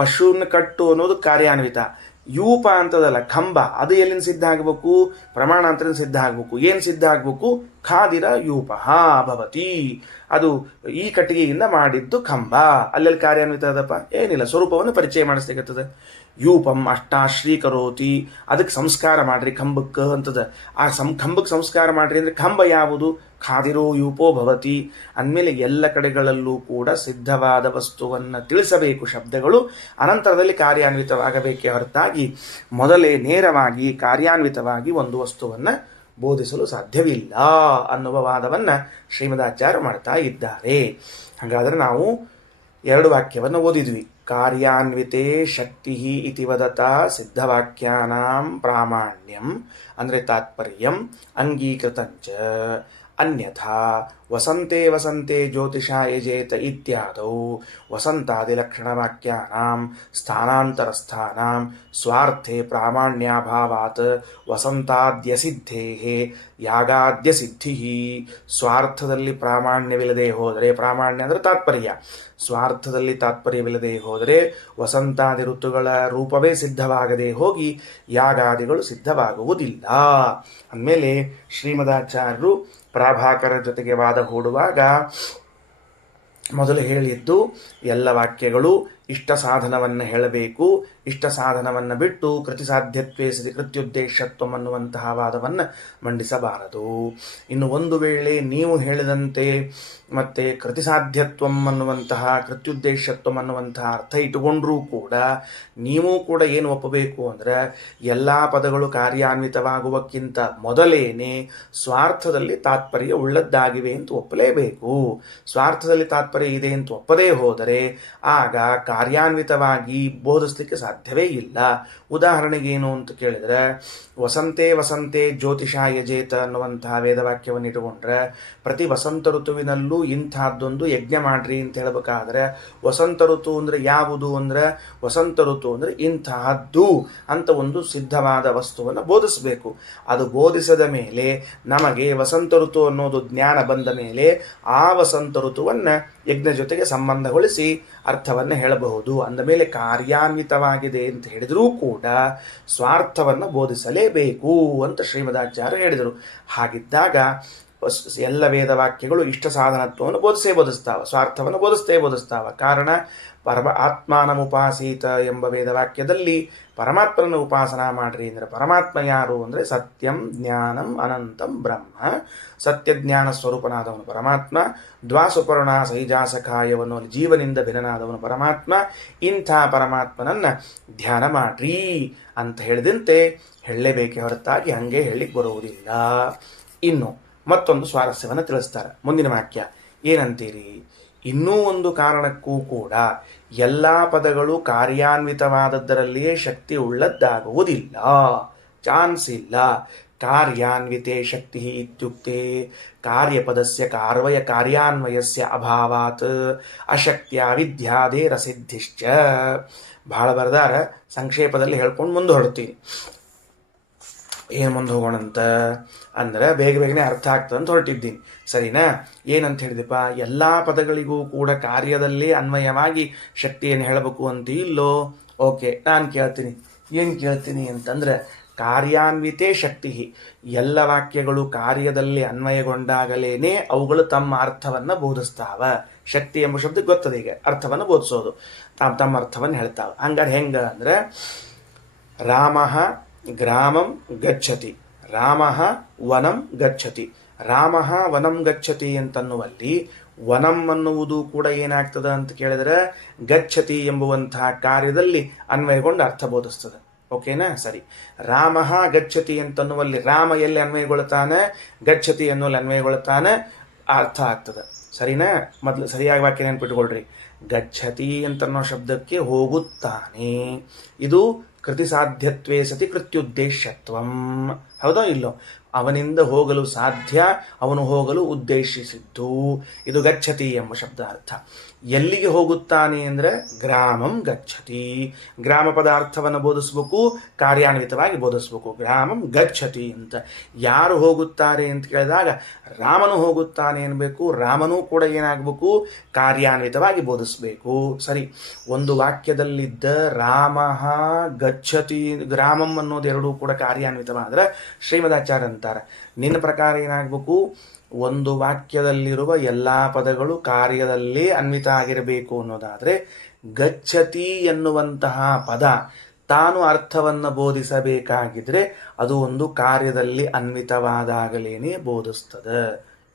ಪಶುವನ್ನು ಕಟ್ಟು ಅನ್ನೋದು ಕಾರ್ಯಾನ್ವಿತ. ಯೂಪ ಅಂತದಲ್ಲ ಕಂಬ, ಅದು ಎಲ್ಲಿಂದ ಸಿದ್ಧ ಆಗಬೇಕು? ಪ್ರಮಾಣಾಂತರದಿಂದ ಸಿದ್ಧ ಆಗಬೇಕು. ಏನು ಸಿದ್ಧ ಆಗಬೇಕು? ಖಾದಿರ ಯೂಪ ಭವತಿ, ಅದು ಈ ಕಟ್ಟಿಗೆಯಿಂದ ಮಾಡಿದ್ದು ಕಂಬ. ಅಲ್ಲೆಲ್ಲಿ ಕಾರ್ಯಾನ್ವಿತ ಅದಪ್ಪ? ಏನಿಲ್ಲ, ಸ್ವರೂಪವನ್ನು ಪರಿಚಯ ಮಾಡಿಸ್ಲಿಕ್ಕತ್ತದ. ಯೂಪಂ ಅಷ್ಟಾಶ್ರೀಕರೋತಿ, ಅದಕ್ಕೆ ಸಂಸ್ಕಾರ ಮಾಡ್ರಿ ಕಂಬಕ್ಕೆ ಅಂತದ. ಆ ಕಂಬಕ್ಕೆ ಸಂಸ್ಕಾರ ಮಾಡ್ರಿ ಅಂದರೆ ಕಂಬ ಯಾವುದು? ಖಾದಿರೋ ಯೂಪೋ ಭವತಿ. ಅಂದಮೇಲೆ ಎಲ್ಲ ಕಡೆಗಳಲ್ಲೂ ಕೂಡ ಸಿದ್ಧವಾದ ವಸ್ತುವನ್ನು ತಿಳಿಸಬೇಕು ಶಬ್ದಗಳು, ಅನಂತರದಲ್ಲಿ ಕಾರ್ಯಾನ್ವಿತವಾಗಬೇಕೇ ಹೊರತಾಗಿ ಮೊದಲೇ ನೇರವಾಗಿ ಕಾರ್ಯಾನ್ವಿತವಾಗಿ ಒಂದು ವಸ್ತುವನ್ನು ಬೋಧಿಸಲು ಸಾಧ್ಯವಿಲ್ಲ ಅನ್ನುವ ವಾದವನ್ನು ಶ್ರೀಮದಾಚಾರ್ಯ ಮಾಡ್ತಾ ಇದ್ದಾರೆ. ಹಾಗಾದರೆ ನಾವು ಎರಡು ವಾಕ್ಯವನ್ನು ಓದಿದ್ವಿ. ಕಾರ್ಯಾನ್ವಿತೆ ಶಕ್ತಿ ಇತಿ ವದತ ಸಿದ್ಧವಾಕ್ಯಾನಾಂ ಪ್ರಾಮಾಣ್ಯಂ ಅಂದರೆ ತಾತ್ಪರ್ಯಂ ಅಂಗೀಕೃತಂಚ ಅನ್ಯಥಾ ವಸಂತೆ ವಸಂತೆ ಜ್ಯೋತಿಷಾಯ ಜೇತ ಇತ್ಯಾದೌ ವಸಂತಾದಿಲಕ್ಷಣವಾಕ್ಯಾನಾಂ ಸ್ಥಾನಾಂತರಸ್ಥಾನಾಂ ಸ್ವಾರ್ಥೆ ಪ್ರಾಮಾಣ್ಯಾಭಾವಾತ್ ವಸಂತಾದ್ಯಸಿದ್ಧೇಃ ಯಾಗಾದ್ಯಸಿದ್ಧಿ. ಸ್ವಾರ್ಥದಲ್ಲಿ ಪ್ರಾಮಾಣ್ಯವಿಲ್ಲದೆ ಹೋದರೆ, ಪ್ರಾಮಾಣ್ಯ ಅಂದರೆ ತಾತ್ಪರ್ಯ, ಸ್ವಾರ್ಥದಲ್ಲಿ ತಾತ್ಪರ್ಯವಿಲ್ಲದೆ ಹೋದರೆ ವಸಂತಾದಿ ಋತುಗಳ ರೂಪವೇ ಸಿದ್ಧವಾಗದೆ ಹೋಗಿ ಯಾಗಾದಿಗಳು ಸಿದ್ಧವಾಗುವುದಿಲ್ಲ. ಅಂದಮೇಲೆ ಶ್ರೀಮದಾಚಾರ್ಯರು ಪ್ರಾಭಾಕರ ಜೊತೆಗೆ ವಾದ ಹೂಡುವಾಗ ಮೊದಲು ಹೇಳಿದ್ದು ಎಲ್ಲ ವಾಕ್ಯಗಳು ಇಷ್ಟ ಸಾಧನವನ್ನು ಹೇಳಬೇಕು, ಇಷ್ಟ ಸಾಧನವನ್ನು ಬಿಟ್ಟು ಕೃತಿಸಾಧ್ಯತ್ವೇ ಸತಿ ಕೃತ್ಯುದ್ದೇಶತ್ವಂ ಅನ್ನುವಂತಹ ವಾದವನ್ನು ಮಂಡಿಸಬಾರದು. ಇನ್ನು ಒಂದು ವೇಳೆ ನೀವು ಹೇಳಿದಂತೆ ಮತ್ತೆ ಕೃತಿಸಾಧ್ಯತ್ವಂ ಅನ್ನುವಂತಹ ಕೃತ್ಯುದ್ದೇಶತ್ವಂ ಅನ್ನುವಂತಹ ಅರ್ಥ ಇಟ್ಟುಕೊಂಡ್ರೂ ಕೂಡ ನೀವು ಕೂಡ ಏನು ಒಪ್ಪಬೇಕು ಅಂದರೆ ಎಲ್ಲ ಪದಗಳು ಕಾರ್ಯಾನ್ವಿತವಾಗುವಕ್ಕಿಂತ ಮೊದಲೇನೆ ಸ್ವಾರ್ಥದಲ್ಲಿ ತಾತ್ಪರ್ಯ ಉಳ್ಳದ್ದಾಗಿವೆ ಅಂತ ಒಪ್ಪಲೇಬೇಕು. ಸ್ವಾರ್ಥದಲ್ಲಿ ತಾತ್ಪರ್ಯ ಇದೆ ಅಂತ ಒಪ್ಪದೇ ಹೋದರೆ ಆಗ ಕಾರ್ಯಾನ್ವಿತವಾಗಿ ಬೋಧಿಸ್ಲಿಕ್ಕೆ ಸಾಧ್ಯವೇ ಇಲ್ಲ. ಉದಾಹರಣೆಗೆ ಏನು ಅಂತ ಕೇಳಿದ್ರೆ, ವಸಂತೆ ವಸಂತೆ ಜ್ಯೋತಿಷಾ ಯಜೇತ ಅನ್ನುವಂತಹ ವೇದವಾಕ್ಯವನ್ನು ಇಟ್ಟುಕೊಂಡ್ರೆ ಪ್ರತಿ ವಸಂತ ಋತುವಿನಲ್ಲೂ ಇಂಥದ್ದೊಂದು ಯಜ್ಞ ಮಾಡ್ರಿ ಅಂತ ಹೇಳಬೇಕಾದ್ರೆ ವಸಂತ ಋತು ಅಂದ್ರೆ ಯಾವುದು ಅಂದ್ರೆ ವಸಂತ ಋತು ಅಂದ್ರೆ ಇಂತಹದ್ದು ಅಂತ ಒಂದು ಸಿದ್ಧವಾದ ವಸ್ತುವನ್ನು ಬೋಧಿಸಬೇಕು. ಅದು ಬೋಧಿಸಿದ ಮೇಲೆ ನಮಗೆ ವಸಂತ ಋತು ಅನ್ನೋದು ಜ್ಞಾನ ಬಂದ ಮೇಲೆ ಆ ವಸಂತ ಋತುವನ್ನು ಯಜ್ಞ ಜೊತೆಗೆ ಸಂಬಂಧಗೊಳಿಸಿ ಅರ್ಥವನ್ನು ಹೇಳಬಹುದು. ಅಂದ ಮೇಲೆ ಕಾರ್ಯಾನ್ವಿತವಾಗಿದೆ ಅಂತ ಹೇಳಿದರೂ ಕೂಡ ಸ್ವಾರ್ಥವನ್ನು ಬೋಧಿಸಲೇಬೇಕು ಅಂತ ಶ್ರೀಮದಾಚಾರ್ಯ ಹೇಳಿದರು. ಹಾಗಿದ್ದಾಗ ಎಲ್ಲ ವೇದವಾಕ್ಯಗಳು ಇಷ್ಟ ಸಾಧನತ್ವವನ್ನು ಬೋಧಿಸ್ತಾವ, ಸ್ವಾರ್ಥವನ್ನು ಬೋಧಿಸ್ತಾವ. ಕಾರಣ ಆತ್ಮಾನಮುಪಾಸೀತ ಎಂಬ ವೇದವಾಕ್ಯದಲ್ಲಿ ಪರಮಾತ್ಮನ ಉಪಾಸನಾ ಮಾಡ್ರಿ ಅಂದರೆ ಪರಮಾತ್ಮ ಯಾರು ಅಂದರೆ ಸತ್ಯಂ ಜ್ಞಾನಂ ಅನಂತಂ ಬ್ರಹ್ಮ. ಸತ್ಯ ಜ್ಞಾನ ಸ್ವರೂಪನಾದವನು ಪರಮಾತ್ಮ, ದ್ವಾಸುಪರ್ಣ ಸೈಜಾಸಖಾಯವನು ಜೀವನಿಂದ ಭಿನ್ನನಾದವನು ಪರಮಾತ್ಮ. ಇಂಥ ಪರಮಾತ್ಮನನ್ನು ಧ್ಯಾನ ಮಾಡ್ರಿ ಅಂತ ಹೇಳಿದಂತೆ ಹೇಳಲೇಬೇಕೆ ಹೊರತಾಗಿ ಹಂಗೆ ಹೇಳಿಕ್ಕೆ ಬರುವುದಿಲ್ಲ. ಇನ್ನು ಮತ್ತೊಂದು ಸ್ವಾರಸ್ಯವನ್ನು ತಿಳಿಸ್ತಾರೆ. ಮುಂದಿನ ವಾಕ್ಯ ಏನಂತೀರಿ? ಇನ್ನೂ ಒಂದು ಕಾರಣಕ್ಕೂ ಕೂಡ ಎಲ್ಲ ಪದಗಳು ಕಾರ್ಯಾನ್ವಿತವಾದದ್ದರಲ್ಲಿಯೇ ಶಕ್ತಿ ಉಳ್ಳದ್ದಾಗುವುದಿಲ್ಲ, ಚಾನ್ಸ್ ಇಲ್ಲ. ಕಾರ್ಯಾನ್ವಿತೆ ಶಕ್ತಿ ಇತ್ಯುಕ್ತೆ ಕಾರ್ಯಪದಸ್ಯ ಕಾರ್ಯಾನ್ವಯಸ್ಯ ಅಭಾವಾತ್ ಅಶಕ್ತಿಯ ವಿದ್ಯಾದೇ ರಸಿದ್ಧಿಶ್ಚ. ಬಹಳ ಬರದಾರ, ಸಂಕ್ಷೇಪದಲ್ಲಿ ಹೇಳ್ಕೊಂಡು ಮುಂದೆ ಹೊರಡ್ತೀನಿ. ಏನು ಮುಂದೆ ಹೋಗೋಣಂತ ಅಂದ್ರೆ ಬೇಗನೆ ಅರ್ಥ ಆಗ್ತದೆ ಅಂತ ಹೊರಟಿದ್ದೀನಿ, ಸರಿನಾ? ಏನಂತ ಹೇಳಿದಪ್ಪ, ಎಲ್ಲ ಪದಗಳಿಗೂ ಕೂಡ ಕಾರ್ಯದಲ್ಲಿ ಅನ್ವಯವಾಗಿ ಶಕ್ತಿಯನ್ನು ಹೇಳಬೇಕು ಅಂತ ಇಲ್ಲೋ? ಓಕೆ, ನಾನು ಕೇಳ್ತೀನಿ. ಏನು ಕೇಳ್ತೀನಿ ಅಂತಂದ್ರೆ, ಕಾರ್ಯಾನ್ವಿತೇ ಶಕ್ತಿ. ಎಲ್ಲ ವಾಕ್ಯಗಳು ಕಾರ್ಯದಲ್ಲಿ ಅನ್ವಯಗೊಂಡಾಗಲೇನೆ ಅವುಗಳು ತಮ್ಮ ಅರ್ಥವನ್ನು ಬೋಧಿಸ್ತಾವ. ಶಕ್ತಿ ಎಂಬ ಶಬ್ದಕ್ಕೆ ಗೊತ್ತದೆ ಈಗ ಅರ್ಥವನ್ನು ಬೋಧಿಸೋದು, ತಮ್ಮ ಅರ್ಥವನ್ನು ಹೇಳ್ತಾವ. ಹಂಗಾರೆ ಹೆಂಗ ಅಂದ್ರೆ, ರಾಮಃ ಗ್ರಾಮಂ ಗಚ್ಚತಿ, ರಾಮಃ ವನಂ ಗಚ್ಚತಿ. ರಾಮಃ ವನಂ ಗಚ್ಚತಿ ಅಂತನ್ನುವಲ್ಲಿ ವನಂ ಅನ್ನುವುದು ಕೂಡ ಏನಾಗ್ತದೆ ಅಂತ ಕೇಳಿದ್ರೆ ಗಚ್ಚತಿ ಎಂಬುವಂತಹ ಕಾರ್ಯದಲ್ಲಿ ಅನ್ವಯಗೊಂಡು ಅರ್ಥ ಬೋಧಿಸ್ತದೆ. ಓಕೆನಾ? ಸರಿ. ರಾಮಃ ಗಚ್ಚತಿ ಅಂತನ್ನುವಲ್ಲಿ ರಾಮ ಎಲ್ಲಿ ಅನ್ವಯಗೊಳ್ತಾನೆ, ಗಚ್ಚತಿ ಅನ್ನುವಲ್ಲಿ ಅನ್ವಯಗೊಳ್ತಾನೆ, ಅರ್ಥ ಆಗ್ತದೆ. ಸರಿನಾ? ಮೊದಲು ಸರಿಯಾಗಿ ವಾಕ್ಯ ನೆನ್ಪಿಟ್ಕೊಳ್ರಿ. ಗಚ್ಚತಿ ಅಂತನ್ನೋ ಶಬ್ದಕ್ಕೆ ಹೋಗುತ್ತಾನೆ, ಇದು ಕೃತಿಸಾಧ್ಯತ್ವೇ ಸತಿ ಕೃತ್ಯುದ್ದೇಶತ್ವಂ. ಹೌದೋ ಇಲ್ಲೋ? ಅವನಿಂದ ಹೋಗಲು ಸಾಧ್ಯ, ಅವನು ಹೋಗಲು ಉದ್ದೇಶಿಸಿದ್ದು, ಇದು ಗಚ್ಚತಿ ಎಂಬ ಶಬ್ದ ಅರ್ಥ. ಎಲ್ಲಿಗೆ ಹೋಗುತ್ತಾನೆ ಅಂದರೆ ಗ್ರಾಮಂ ಗಚ್ಚತಿ. ಗ್ರಾಮ ಪದಾರ್ಥವನ್ನು ಬೋಧಿಸ್ಬೇಕು, ಕಾರ್ಯಾನ್ವಿತವಾಗಿ ಬೋಧಿಸ್ಬೇಕು. ಗ್ರಾಮಂ ಗಚ್ಚತಿ ಅಂತ. ಯಾರು ಹೋಗುತ್ತಾರೆ ಅಂತ ಕೇಳಿದಾಗ ರಾಮನು ಹೋಗುತ್ತಾನೆ ಅನ್ಬೇಕು, ರಾಮನೂ ಕೂಡ ಏನಾಗಬೇಕು, ಕಾರ್ಯಾನ್ವಿತವಾಗಿ ಬೋಧಿಸ್ಬೇಕು. ಸರಿ, ಒಂದು ವಾಕ್ಯದಲ್ಲಿದ್ದ ರಾಮಃ ಗಚ್ಚತಿ ಗ್ರಾಮಂ ಅನ್ನೋದು ಎರಡೂ ಕೂಡ ಕಾರ್ಯಾನ್ವಿತವಾದ್ರೆ ಶ್ರೀಮದಾಚಾರ್ಯ ಅಂತಾರೆ, ನಿನ್ನ ಪ್ರಕಾರ ಏನಾಗಬೇಕು, ಒಂದು ವಾಕ್ಯದಲ್ಲಿರುವ ಎಲ್ಲ ಪದಗಳು ಕಾರ್ಯದಲ್ಲಿ ಅನ್ವಿತ ಆಗಿರಬೇಕು ಅನ್ನೋದಾದರೆ ಗಚ್ಚತಿ ಎನ್ನುವಂತಹ ಪದ ತಾನು ಅರ್ಥವನ್ನು ಬೋಧಿಸಬೇಕಾಗಿದ್ರೆ ಅದು ಒಂದು ಕಾರ್ಯದಲ್ಲಿ ಅನ್ವಿತವಾದಾಗಲೇನೆ ಬೋಧಿಸ್ತದೆ.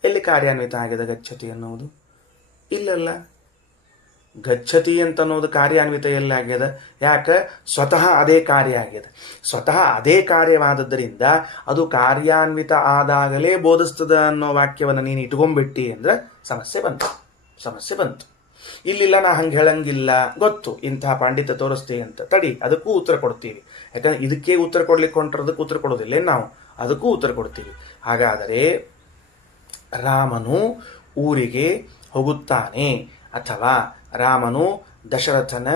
ಎಲ್ಲಿ ಕಾರ್ಯಾನ್ವಿತ ಆಗಿದೆ ಗಚ್ಚತಿ ಅನ್ನುವುದು? ಇಲ್ಲಲ್ಲ. ಗಚ್ಚತಿ ಅಂತ ಅನ್ನೋದು ಕಾರ್ಯಾನ್ವಿತ ಎಲ್ಲಾಗ್ಯದ? ಯಾಕೆ? ಸ್ವತಃ ಅದೇ ಕಾರ್ಯ ಆಗಿದೆ. ಸ್ವತಃ ಅದೇ ಕಾರ್ಯವಾದದ್ದರಿಂದ ಅದು ಕಾರ್ಯಾನ್ವಿತ ಆದಾಗಲೇ ಬೋಧಿಸ್ತದ ಅನ್ನೋ ವಾಕ್ಯವನ್ನು ನೀನು ಇಟ್ಕೊಂಡ್ಬಿಟ್ಟಿ ಅಂದ್ರೆ ಸಮಸ್ಯೆ ಬಂತು. ಇಲ್ಲಿಲ್ಲ, ನಾ ಹಂಗೆ ಹೇಳಂಗಿಲ್ಲ, ಗೊತ್ತು ಇಂತಹ ಪಾಂಡಿತ್ಯ ತೋರಿಸ್ತೀವಿ ಅಂತ. ತಡಿ, ಅದಕ್ಕೂ ಉತ್ತರ ಕೊಡ್ತೀವಿ. ಯಾಕಂದ್ರೆ ಇದಕ್ಕೆ ಉತ್ತರ ಕೊಡ್ಲಿಕ್ಕೆ ಹೊಂಟರದಕ್ಕೆ ಉತ್ತರ ಕೊಡೋದಿಲ್ಲ ನಾವು, ಅದಕ್ಕೂ ಉತ್ತರ ಕೊಡ್ತೀವಿ. ಹಾಗಾದರೆ ರಾಮನು ಊರಿಗೆ ಹೋಗುತ್ತಾನೆ ಅಥವಾ ರಾಮನು ದಶರಥನ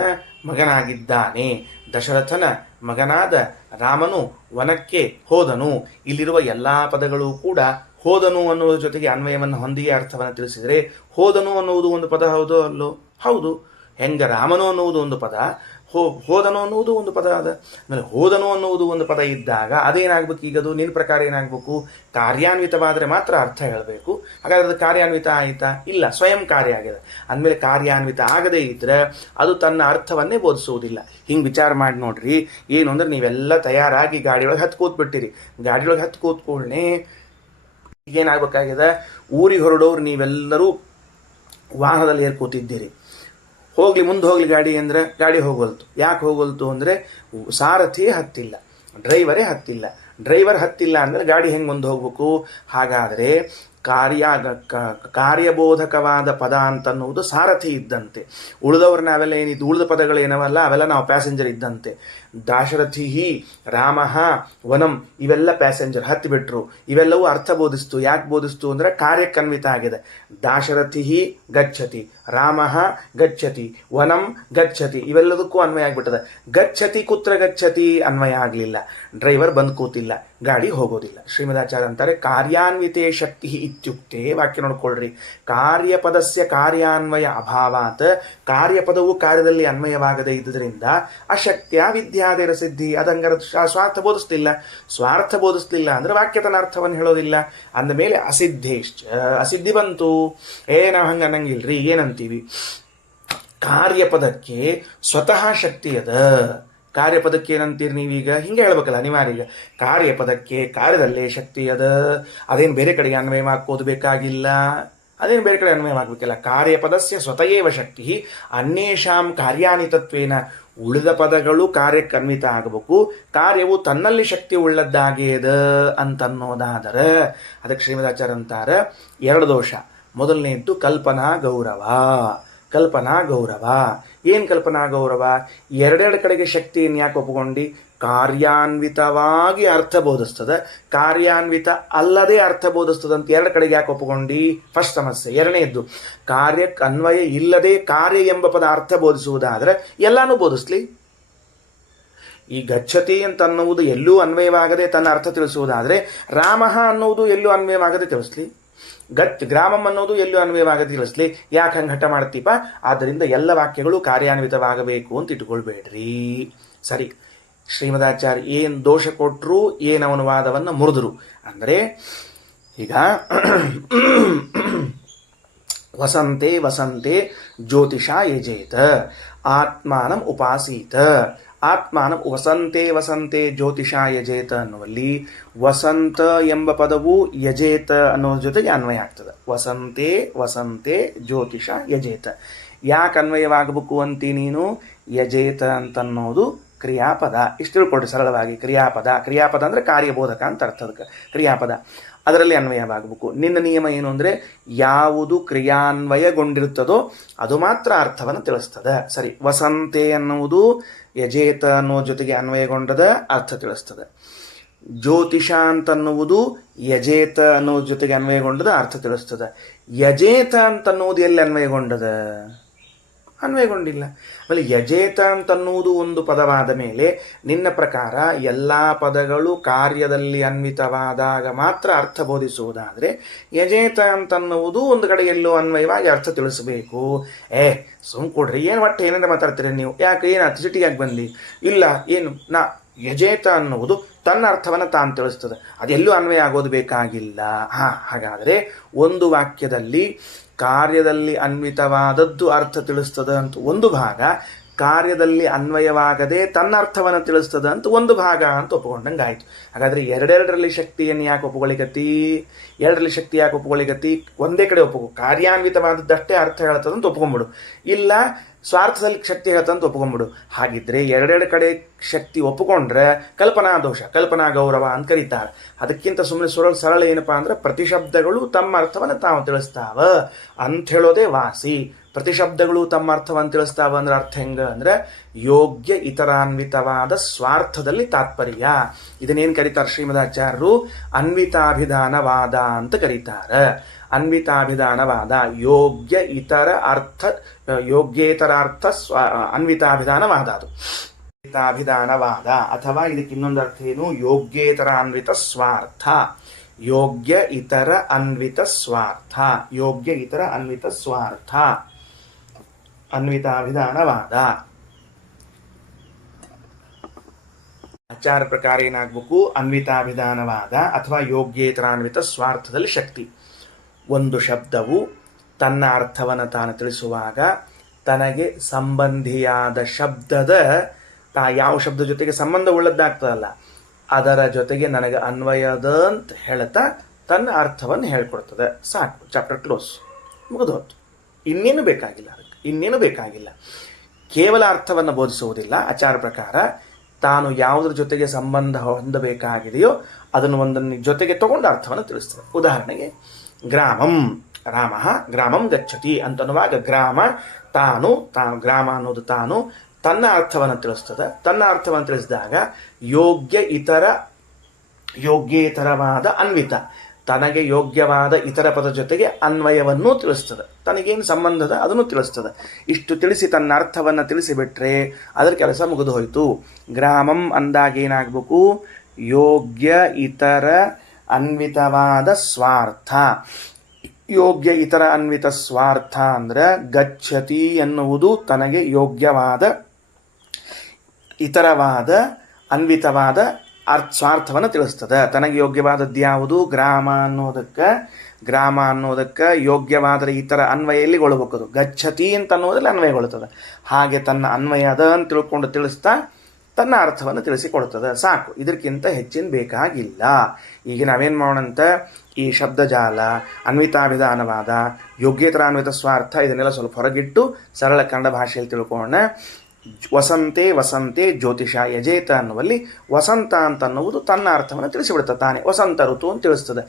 ಮಗನಾಗಿದ್ದಾನೆ, ದಶರಥನ ಮಗನಾದ ರಾಮನು ವನಕ್ಕೆ ಹೋದನು. ಇಲ್ಲಿರುವ ಎಲ್ಲ ಪದಗಳು ಕೂಡ ಹೋದನು ಅನ್ನುವುದರ ಜೊತೆಗೆ ಅನ್ವಯವನ್ನು ಹೊಂದಿಯೇ ಅರ್ಥವನ್ನು ತಿಳಿಸಿದರೆ ಹೋದನು ಅನ್ನುವುದು ಒಂದು ಪದ ಹೌದೋ ಅಲ್ಲೋ? ಹೌದು. ಹೆಂಗ ರಾಮನು ಅನ್ನುವುದು ಒಂದು ಪದ, ಹೋದನು ಅನ್ನುವುದು ಒಂದು ಪದ ಅದ. ಆಮೇಲೆ ಹೋದನು ಅನ್ನುವುದು ಒಂದು ಪದ ಇದ್ದಾಗ ಅದೇನಾಗ್ಬೇಕು? ಈಗದು ನಿನ್ನ ಪ್ರಕಾರ ಏನಾಗಬೇಕು? ಕಾರ್ಯಾನ್ವಿತವಾದರೆ ಮಾತ್ರ ಅರ್ಥ ಹೇಳಬೇಕು. ಹಾಗಾದ್ರೆ ಅದು ಕಾರ್ಯಾನ್ವಿತ ಆಯಿತಾ? ಇಲ್ಲ, ಸ್ವಯಂ ಕಾರ್ಯ ಆಗಿದೆ. ಅಂದಮೇಲೆ ಕಾರ್ಯಾನ್ವಿತ ಆಗದೇ ಇದ್ರೆ ಅದು ತನ್ನ ಅರ್ಥವನ್ನೇ ಬೋಧಿಸುವುದಿಲ್ಲ. ಹಿಂಗೆ ವಿಚಾರ ಮಾಡಿ ನೋಡ್ರಿ. ಏನು ಅಂದ್ರೆ ನೀವೆಲ್ಲ ತಯಾರಾಗಿ ಗಾಡಿಯೊಳಗೆ ಹತ್ತು ಕೂತ್ಬಿಟ್ಟಿರಿ. ಗಾಡಿಯೊಳಗೆ ಹತ್ತು ಕೂತ್ಕೊಳ್ಳೆ ಏನಾಗಬೇಕಾಗಿದೆ? ಊರಿಗೆ ಹೊರಡೋರು ನೀವೆಲ್ಲರೂ ವಾಹನದಲ್ಲಿ ಏರ್ ಕೂತಿದ್ದೀರಿ. ಹೋಗ್ಲಿ, ಮುಂದೆ ಹೋಗ್ಲಿ ಗಾಡಿ ಅಂದ್ರೆ ಗಾಡಿ ಹೋಗಲ್ತು. ಯಾಕೆ ಹೋಗಲ್ತು ಅಂದರೆ ಸಾರಥಿಯೇ ಹತ್ತಿಲ್ಲ, ಡ್ರೈವರೇ ಹತ್ತಿಲ್ಲ. ಡ್ರೈವರ್ ಹತ್ತಿಲ್ಲ ಅಂದರೆ ಗಾಡಿ ಹೆಂಗೆ ಮುಂದೆ ಹೋಗ್ಬೇಕು? ಹಾಗಾದರೆ ಕಾರ್ಯಬೋಧಕವಾದ ಪದ ಅಂತನ್ನುವುದು ಸಾರಥಿ ಇದ್ದಂತೆ. ಉಳಿದವ್ರು ನಾವೆಲ್ಲ ಏನಿದ್ದು ಉಳಿದ ಪದಗಳು ಏನವಲ್ಲ, ಅವೆಲ್ಲ ನಾವು ಪ್ಯಾಸೆಂಜರ್ ಇದ್ದಂತೆ. ದಾಶರಥಿ ರಾಮ ವನಂ ಇವೆಲ್ಲ ಪ್ಯಾಸೆಂಜರ್, ಹತ್ತಿಬಿಟ್ರು. ಇವೆಲ್ಲವೂ ಅರ್ಥ ಬೋಧಿಸ್ತು. ಯಾಕೆ ಬೋಧಿಸ್ತು ಅಂದರೆ ಕಾರ್ಯಕ್ಕನ್ವಿತ ಆಗಿದೆ. ದಾಶರಥಿ ಗಚ್ಚತಿ, ರಾಮ ಗಚ್ಚತಿ, ವನಂ ಗಚ್ಚತಿ, ಇವೆಲ್ಲದಕ್ಕೂ ಅನ್ವಯ ಆಗ್ಬಿಟ್ಟದೆ. ಗಚ್ಚತಿ ಕುತ್ರ ಗಚ್ಚತಿ ಅನ್ವಯ ಆಗಲಿಲ್ಲ. ಡ್ರೈವರ್ ಬಂದು ಕೂತಿಲ್ಲ, ಗಾಡಿ ಹೋಗೋದಿಲ್ಲ. ಶ್ರೀಮದಾಚಾರ್ಯ ಅಂತಾರೆ ಕಾರ್ಯಾನ್ವಿತೇ ಶಕ್ತಿ ಇತ್ಯುಕ್ತೆ. ವಾಕ್ಯ ನೋಡ್ಕೊಳ್ರಿ. ಕಾರ್ಯಪದಸ್ಯ ಕಾರ್ಯಾನ್ವಯ ಅಭಾವಾತ್, ಕಾರ್ಯಪದವು ಕಾರ್ಯದಲ್ಲಿ ಅನ್ವಯವಾಗದೇ ಇದ್ದುದರಿಂದ ಅಶಕ್ತಿಯ ವಿದ್ಯಾದೇರ ಸಿದ್ಧಿ. ಅದಂಗರ ಸ್ವಾರ್ಥ ಬೋಧಿಸ್ತಿಲ್ಲ. ಸ್ವಾರ್ಥ ಬೋಧಿಸ್ಲಿಲ್ಲ ಅಂದ್ರೆ ವಾಕ್ಯತನ ಅರ್ಥವನ್ನು ಹೇಳೋದಿಲ್ಲ. ಅಂದಮೇಲೆ ಅಸಿದ್ಧೇಶ್ಚ, ಅಸಿದ್ಧಿ ಬಂತು. ನಾವು ಹಂಗೆ ಅನ್ನಂಗಿಲ್ರಿ. ಏನಂತೀವಿ? ಕಾರ್ಯಪದಕ್ಕೆ ಸ್ವತಃ ಶಕ್ತಿ ಅದ. ಕಾರ್ಯಪದಕ್ಕೆ ಏನಂತೀರಿ ನೀವೀಗ? ಹಿಂಗೆ ಹೇಳ್ಬೇಕಲ್ಲ ಅನಿವಾರ್ಯ. ಈಗ ಕಾರ್ಯಪದಕ್ಕೆ ಕಾರ್ಯದಲ್ಲೇ ಶಕ್ತಿ ಅದ. ಅದೇನು ಬೇರೆ ಕಡೆಗೆ ಅನ್ವಯ ಹಾಕೋದು ಬೇಕಾಗಿಲ್ಲ. ಅದೇನು ಬೇರೆ ಕಡೆ ಅನ್ವಯ ಆಗಬೇಕಿಲ್ಲ. ಕಾರ್ಯಪದಸ್ಯ ಸ್ವತಯೇವ ಶಕ್ತಿ ಅನ್ಯೇಷಾಂ ಕಾರ್ಯಾನಿತತ್ವೇನ. ಉಳಿದ ಪದಗಳು ಕಾರ್ಯಕ್ಕನ್ವಿತ ಆಗಬೇಕು. ಕಾರ್ಯವು ತನ್ನಲ್ಲಿ ಶಕ್ತಿ ಉಳ್ಳದ್ದಾಗೇದ ಅಂತನ್ನೋದಾದರೆ ಅದಕ್ಕೆ ಶ್ರೀಮದಾಚಾರ್ಯ ಅಂತಾರ ಎರಡು ದೋಷ. ಮೊದಲನೇದ್ದು ಕಲ್ಪನಾ ಗೌರವ. ಕಲ್ಪನಾ ಗೌರವ ಏನು? ಕಲ್ಪನಾ ಗೌರವ ಎರಡೆರಡು ಕಡೆಗೆ ಶಕ್ತಿಯನ್ನು ಯಾಕೆ ಒಪ್ಪಿಕೊಂಡು? ಕಾರ್ಯಾನ್ವಿತವಾಗಿ ಅರ್ಥ ಬೋಧಿಸ್ತದೆ, ಕಾರ್ಯಾನ್ವಿತ ಅಲ್ಲದೆ ಅರ್ಥ ಬೋಧಿಸ್ತದೆ ಅಂತ ಎರಡು ಕಡೆಗೆ ಯಾಕೆ ಒಪ್ಪಿಕೊಂಡು? ಫಸ್ಟ್ ಸಮಸ್ಯೆ. ಎರಡನೇದ್ದು ಕಾರ್ಯಕ್ಕೆ ಅನ್ವಯ ಇಲ್ಲದೆ ಕಾರ್ಯ ಎಂಬ ಪದ ಅರ್ಥ ಬೋಧಿಸುವುದಾದರೆ ಎಲ್ಲಾನು ಬೋಧಿಸ್ಲಿ. ಈ ಗಚ್ಚತಿ ಅಂತ ಅನ್ನುವುದು ಎಲ್ಲೂ ಅನ್ವಯವಾಗದೆ ತನ್ನ ಅರ್ಥ ತಿಳಿಸುವುದಾದರೆ ರಾಮ ಅನ್ನುವುದು ಎಲ್ಲೂ ಅನ್ವಯವಾಗದೆ ತಿಳಿಸ್ಲಿ. ಗ್ರಾಮಂ ಅನ್ನೋದು ಎಲ್ಲೂ ಅನ್ವಯವಾಗದೆ ತಿಳಿಸ್ಲಿ. ಯಾಕೆ ಹಂಗೆ ಹಠ ಮಾಡ್ತೀಪ? ಆದ್ದರಿಂದ ಎಲ್ಲ ವಾಕ್ಯಗಳು ಕಾರ್ಯಾನ್ವಿತವಾಗಬೇಕು ಅಂತ ಇಟ್ಕೊಳ್ಬೇಡ್ರಿ. ಸರಿ, ಶ್ರೀಮದಾಚಾರ್ಯ ಏನು ದೋಷ ಕೊಟ್ಟರು, ಏನು ಅವನ ವಾದವನ್ನು ಮುರಿದ್ರು ಅಂದರೆ ಈಗ ವಸಂತೆ ವಸಂತೆ ಜ್ಯೋತಿಷ ಯಜೇತ ಆತ್ಮಾನಂ ಉಪಾಸೀತ. ಆತ್ಮಾನಂ ವಸಂತೆ ವಸಂತೆ ಜ್ಯೋತಿಷ ಯಜೇತ ಅನ್ನುವಲ್ಲಿ ವಸಂತ ಎಂಬ ಪದವು ಯಜೇತ ಅನ್ನೋ ಜೊತೆಗೆ ಅನ್ವಯ ಆಗ್ತದೆ. ವಸಂತೆ ವಸಂತೆ ಜ್ಯೋತಿಷ ಯಜೇತ. ಯಾಕೆ ಅನ್ವಯವಾಗಬೇಕು ಅಂತೀ ನೀನು? ಯಜೇತ ಅಂತನ್ನೋದು ಕ್ರಿಯಾಪದ. ಇಷ್ಟು ತಿಳ್ಕೊಡ್ರಿ ಸರಳವಾಗಿ. ಕ್ರಿಯಾಪದ ಅಂದರೆ ಕಾರ್ಯಬೋಧಕ ಅಂತ ಅರ್ಥ. ಅದಕ್ಕೆ ಕ್ರಿಯಾಪದ, ಅದರಲ್ಲಿ ಅನ್ವಯವಾಗಬೇಕು. ನಿನ್ನ ನಿಯಮ ಏನು ಅಂದರೆ ಯಾವುದು ಕ್ರಿಯಾನ್ವಯಗೊಂಡಿರುತ್ತದೋ ಅದು ಮಾತ್ರ ಅರ್ಥವನ್ನು ತಿಳಿಸ್ತದೆ. ಸರಿ, ವಸಂತೆ ಅನ್ನುವುದು ಯಜೇತ ಅನ್ನೋ ಜೊತೆಗೆ ಅನ್ವಯಗೊಂಡದ ಅರ್ಥ ತಿಳಿಸ್ತದೆ. ಜ್ಯೋತಿಷ ಅಂತನ್ನುವುದು ಯಜೇತ ಅನ್ನೋ ಜೊತೆಗೆ ಅನ್ವಯಗೊಂಡದ ಅರ್ಥ ತಿಳಿಸ್ತದೆ. ಯಜೇತ ಅಂತನ್ನುವುದು ಎಲ್ಲಿ ಅನ್ವಯಗೊಂಡದ? ಅನ್ವಯಗೊಂಡಿಲ್ಲ. ಆಮೇಲೆ ಯಜೇತ ಅಂತನ್ನುವುದು ಒಂದು ಪದವಾದ ಮೇಲೆ ನಿನ್ನ ಪ್ರಕಾರ ಎಲ್ಲ ಪದಗಳು ಕಾರ್ಯದಲ್ಲಿ ಅನ್ವಿತವಾದಾಗ ಮಾತ್ರ ಅರ್ಥ ಬೋಧಿಸುವುದಾದರೆ ಯಜೇತ ಅಂತನ್ನುವುದು ಒಂದು ಕಡೆ ಎಲ್ಲೋ ಅನ್ವಯವಾಗಿ ಅರ್ಥ ತಿಳಿಸಬೇಕು. ಸುಮ್ ಕೊಡ್ರಿ, ಏನು ಒಟ್ಟು ಏನಾರ ಮಾತಾಡ್ತೀರಿ ನೀವು? ಯಾಕೆ ಏನಾಯ್ತು ಸಿಟಿಯಾಗಿ ಬಂದು? ಇಲ್ಲ, ಏನು ಯಜೇತ ಅನ್ನುವುದು ತನ್ನ ಅರ್ಥವನ್ನು ತಾನು ತಿಳಿಸ್ತದೆ, ಅದೆಲ್ಲೂ ಅನ್ವಯ ಆಗೋದು ಬೇಕಾಗಿಲ್ಲ. ಹಾಗಾದರೆ ಒಂದು ವಾಕ್ಯದಲ್ಲಿ ಕಾರ್ಯದಲ್ಲಿ ಅನ್ವಿತವಾದದ್ದು ಅರ್ಥ ತಿಳಿಸ್ತದೆ ಅಂತ ಒಂದು ಭಾಗ, ಕಾರ್ಯದಲ್ಲಿ ಅನ್ವಯವಾಗದೆ ತನ್ನ ಅರ್ಥವನ್ನು ತಿಳಿಸ್ತದೆ ಅಂತ ಒಂದು ಭಾಗ ಅಂತ ಒಪ್ಪಿಕೊಂಡಂಗೆ ಆಯಿತು. ಹಾಗಾದರೆ ಎರಡೆರಡರಲ್ಲಿ ಶಕ್ತಿಯನ್ನು ಯಾಕೆ ಒಪ್ಪುಗಳಿಗತಿ? ಎರಡರಲ್ಲಿ ಶಕ್ತಿ ಯಾಕೆ ಒಪ್ಪುಗಳಿಗತಿ? ಒಂದೇ ಕಡೆ ಒಪ್ಪು. ಕಾರ್ಯಾನ್ವಿತವಾದದ್ದಷ್ಟೇ ಅರ್ಥ ಹೇಳ್ತದೆ ಅಂತ ಒಪ್ಕೊಂಬಿಡು. ಇಲ್ಲ ಸ್ವಾರ್ಥದಲ್ಲಿ ಶಕ್ತಿ ಹೇಳ್ತಂತ ಒಪ್ಕೊಂಬಿಡು. ಹಾಗಿದ್ರೆ ಎರಡೆರಡು ಕಡೆ ಶಕ್ತಿ ಒಪ್ಪಿಕೊಂಡ್ರೆ ಕಲ್ಪನಾ ದೋಷ, ಕಲ್ಪನಾ ಗೌರವ ಅಂತ ಕರೀತಾರೆ. ಅದಕ್ಕಿಂತ ಸುಮ್ಮನೆ ಸರಳ ಏನಪ್ಪಾ ಅಂದ್ರೆ ಪ್ರತಿಶಬ್ದಗಳು ತಮ್ಮ ಅರ್ಥವನ್ನು ತಾವು ತಿಳಿಸ್ತಾವ ಅಂತ ಹೇಳೋದೇ ವಾಸಿ. ಪ್ರತಿಶಬ್ದಗಳು ತಮ್ಮ ಅರ್ಥವನ್ನು ತಿಳಿಸ್ತಾವ ಅಂದ್ರೆ ಅರ್ಥ ಹೆಂಗ ಅಂದ್ರೆ ಯೋಗ್ಯ ಇತರಾನ್ವಿತವಾದ ಸ್ವಾರ್ಥದಲ್ಲಿ ತಾತ್ಪರ್ಯ. ಇದನ್ನೇನು ಕರೀತಾರೆ ಶ್ರೀಮದಾಚಾರ್ಯರು? ಅನ್ವಿತಾಭಿಧಾನವಾದ ಅಂತ ಕರೀತಾರೆ. ಅನ್ವಿತಾಭಿಧಾನವಾದ ಯೋಗ್ಯ ಇತರ ಅರ್ಥ, ಯೋಗ್ಯೇತರ ಅರ್ಥ ಅನ್ವಿತಾಭಿಧಾನವಾದ. ಅದು ಅನ್ವಿತಾಭಿಧಾನವಾದ ಅಥವಾ ಇದಕ್ಕೆ ಇನ್ನೊಂದು ಅರ್ಥ ಏನು? ಯೋಗ್ಯೇತರ ಅನ್ವಿತ ಸ್ವಾರ್ಥ. ಯೋಗ್ಯ ಇತರ ಅನ್ವಿತ ಸ್ವಾರ್ಥ, ಯೋಗ್ಯ ಇತರ ಅನ್ವಿತ ಸ್ವಾರ್ಥ, ಅನ್ವಿತಾಭಿಧಾನವಾದ. ಆಚಾರ ಪ್ರಕಾರ ಏನಾಗಬೇಕು, ಅನ್ವಿತಾಭಿಧಾನವಾದ ಅಥವಾ ಯೋಗ್ಯೇತರಾನ್ವಿತ ಸ್ವಾರ್ಥದಲ್ಲಿ ಶಕ್ತಿ. ಒಂದು ಶಬ್ದವು ತನ್ನ ಅರ್ಥವನ್ನು ತಾನು ತಿಳಿಸುವಾಗ ತನಗೆ ಸಂಬಂಧಿಯಾದ ಶಬ್ದದ ಯಾವ ಶಬ್ದ ಜೊತೆಗೆ ಸಂಬಂಧ ಉಳ್ಳದ್ದಾಗ್ತದಲ್ಲ ಅದರ ಜೊತೆಗೆ ನನಗೆ ಅನ್ವಯದ ಅಂತ ಹೇಳ್ತಾ ತನ್ನ ಅರ್ಥವನ್ನು ಹೇಳ್ಕೊಡ್ತದೆ. ಸಾಕು, ಚಾಪ್ಟರ್ ಕ್ಲೋಸ್, ಮುಗಿದೋತು. ಇನ್ನೇನು ಬೇಕಾಗಿಲ್ಲ, ಅದಕ್ಕೆ ಇನ್ನೇನು ಬೇಕಾಗಿಲ್ಲ. ಕೇವಲ ಅರ್ಥವನ್ನು ಬೋಧಿಸುವುದಿಲ್ಲ. ಆಚಾರ ಪ್ರಕಾರ ತಾನು ಯಾವುದ್ರ ಜೊತೆಗೆ ಸಂಬಂಧ ಹೊಂದಬೇಕಾಗಿದೆಯೋ ಅದನ್ನು ಒಂದನ್ನು ಜೊತೆಗೆ ತಗೊಂಡು ಅರ್ಥವನ್ನು ತಿಳಿಸ್ತದೆ. ಉದಾಹರಣೆಗೆ ಗ್ರಾಮಂ, ರಾಮ ಗ್ರಾಮಂ ಗಚ್ಚತಿ ಅಂತನ್ನುವಾಗ ಗ್ರಾಮ ತಾನು ಗ್ರಾಮ ಅನ್ನೋದು ತಾನು ತನ್ನ ಅರ್ಥವನ್ನು ತಿಳಿಸ್ತದೆ. ತನ್ನ ಅರ್ಥವನ್ನು ತಿಳಿಸಿದಾಗ ಯೋಗ್ಯೇತರವಾದ ಅನ್ವಿತ, ತನಗೆ ಯೋಗ್ಯವಾದ ಇತರ ಪದ ಜೊತೆಗೆ ಅನ್ವಯವನ್ನೂ ತಿಳಿಸ್ತದೆ. ತನಗೇನು ಸಂಬಂಧದ ಅದನ್ನು ತಿಳಿಸ್ತದೆ. ಇಷ್ಟು ತಿಳಿಸಿ ತನ್ನ ಅರ್ಥವನ್ನು ತಿಳಿಸಿಬಿಟ್ರೆ ಅದರ ಕೆಲಸ ಮುಗಿದು ಹೋಯಿತು. ಗ್ರಾಮಂ ಅಂದಾಗ ಏನಾಗಬೇಕು, ಯೋಗ್ಯ ಇತರ ಅನ್ವಿತವಾದ ಸ್ವಾರ್ಥ. ಯೋಗ್ಯ ಇತರ ಅನ್ವಿತ ಸ್ವಾರ್ಥ ಅಂದ್ರೆ ಗಚ್ಚತಿ ಎನ್ನುವುದು ತನಗೆ ಯೋಗ್ಯವಾದ ಇತರವಾದ ಅನ್ವಿತವಾದ ಸ್ವಾರ್ಥವನ್ನು ತಿಳಿಸ್ತದೆ. ತನಗೆ ಯೋಗ್ಯವಾದದ್ದು ಯಾವುದು, ಗ್ರಾಮ ಅನ್ನೋದಕ್ಕೆ ಯೋಗ್ಯವಾದ ಇತರ ಅನ್ವಯಲ್ಲಿ ಗೊಳ್ಳಬೇಕದು. ಗಚ್ಚತಿ ಅಂತ ಅನ್ನೋದ್ರಲ್ಲಿ ಅನ್ವಯಗೊಳ್ಳುತ್ತದೆ. ಹಾಗೆ ತನ್ನ ಅನ್ವಯ ಅದ ಅಂತ ತಿಳ್ಕೊಂಡು ತಿಳಿಸ್ತಾ ತನ್ನ ಅರ್ಥವನ್ನು ತಿಳಿಸಿಕೊಡ್ತದೆ. ಸಾಕು, ಇದಕ್ಕಿಂತ ಹೆಚ್ಚಿನ ಬೇಕಾಗಿಲ್ಲ. ಈಗ ನಾವೇನು ಮಾಡೋಣಂತ, ಈ ಶಬ್ದಜಾಲ, ಅನ್ವಿತಾಭಿಧಾನವಾದ, ಯೋಗ್ಯೇತರಾನ್ವಿತ ಸ್ವಾರ್ಥ ಇದನ್ನೆಲ್ಲ ಸ್ವಲ್ಪ ಹೊರಗಿಟ್ಟು ಸರಳ ಕನ್ನಡ ಭಾಷೆಯಲ್ಲಿ ತಿಳ್ಕೊಳ್ಳೋಣ. ವಸಂತೆ ಜ್ಯೋತಿಷ ಯಜೇತ ಅನ್ನುವಲ್ಲಿ ವಸಂತ ಅಂತ ಅನ್ನುವುದು ತನ್ನ ಅರ್ಥವನ್ನು ತಿಳಿಸಿಬಿಡ್ತದೆ ತಾನೆ. ವಸಂತ ಋತು ಅಂತ ತಿಳಿಸ್ತದೆ.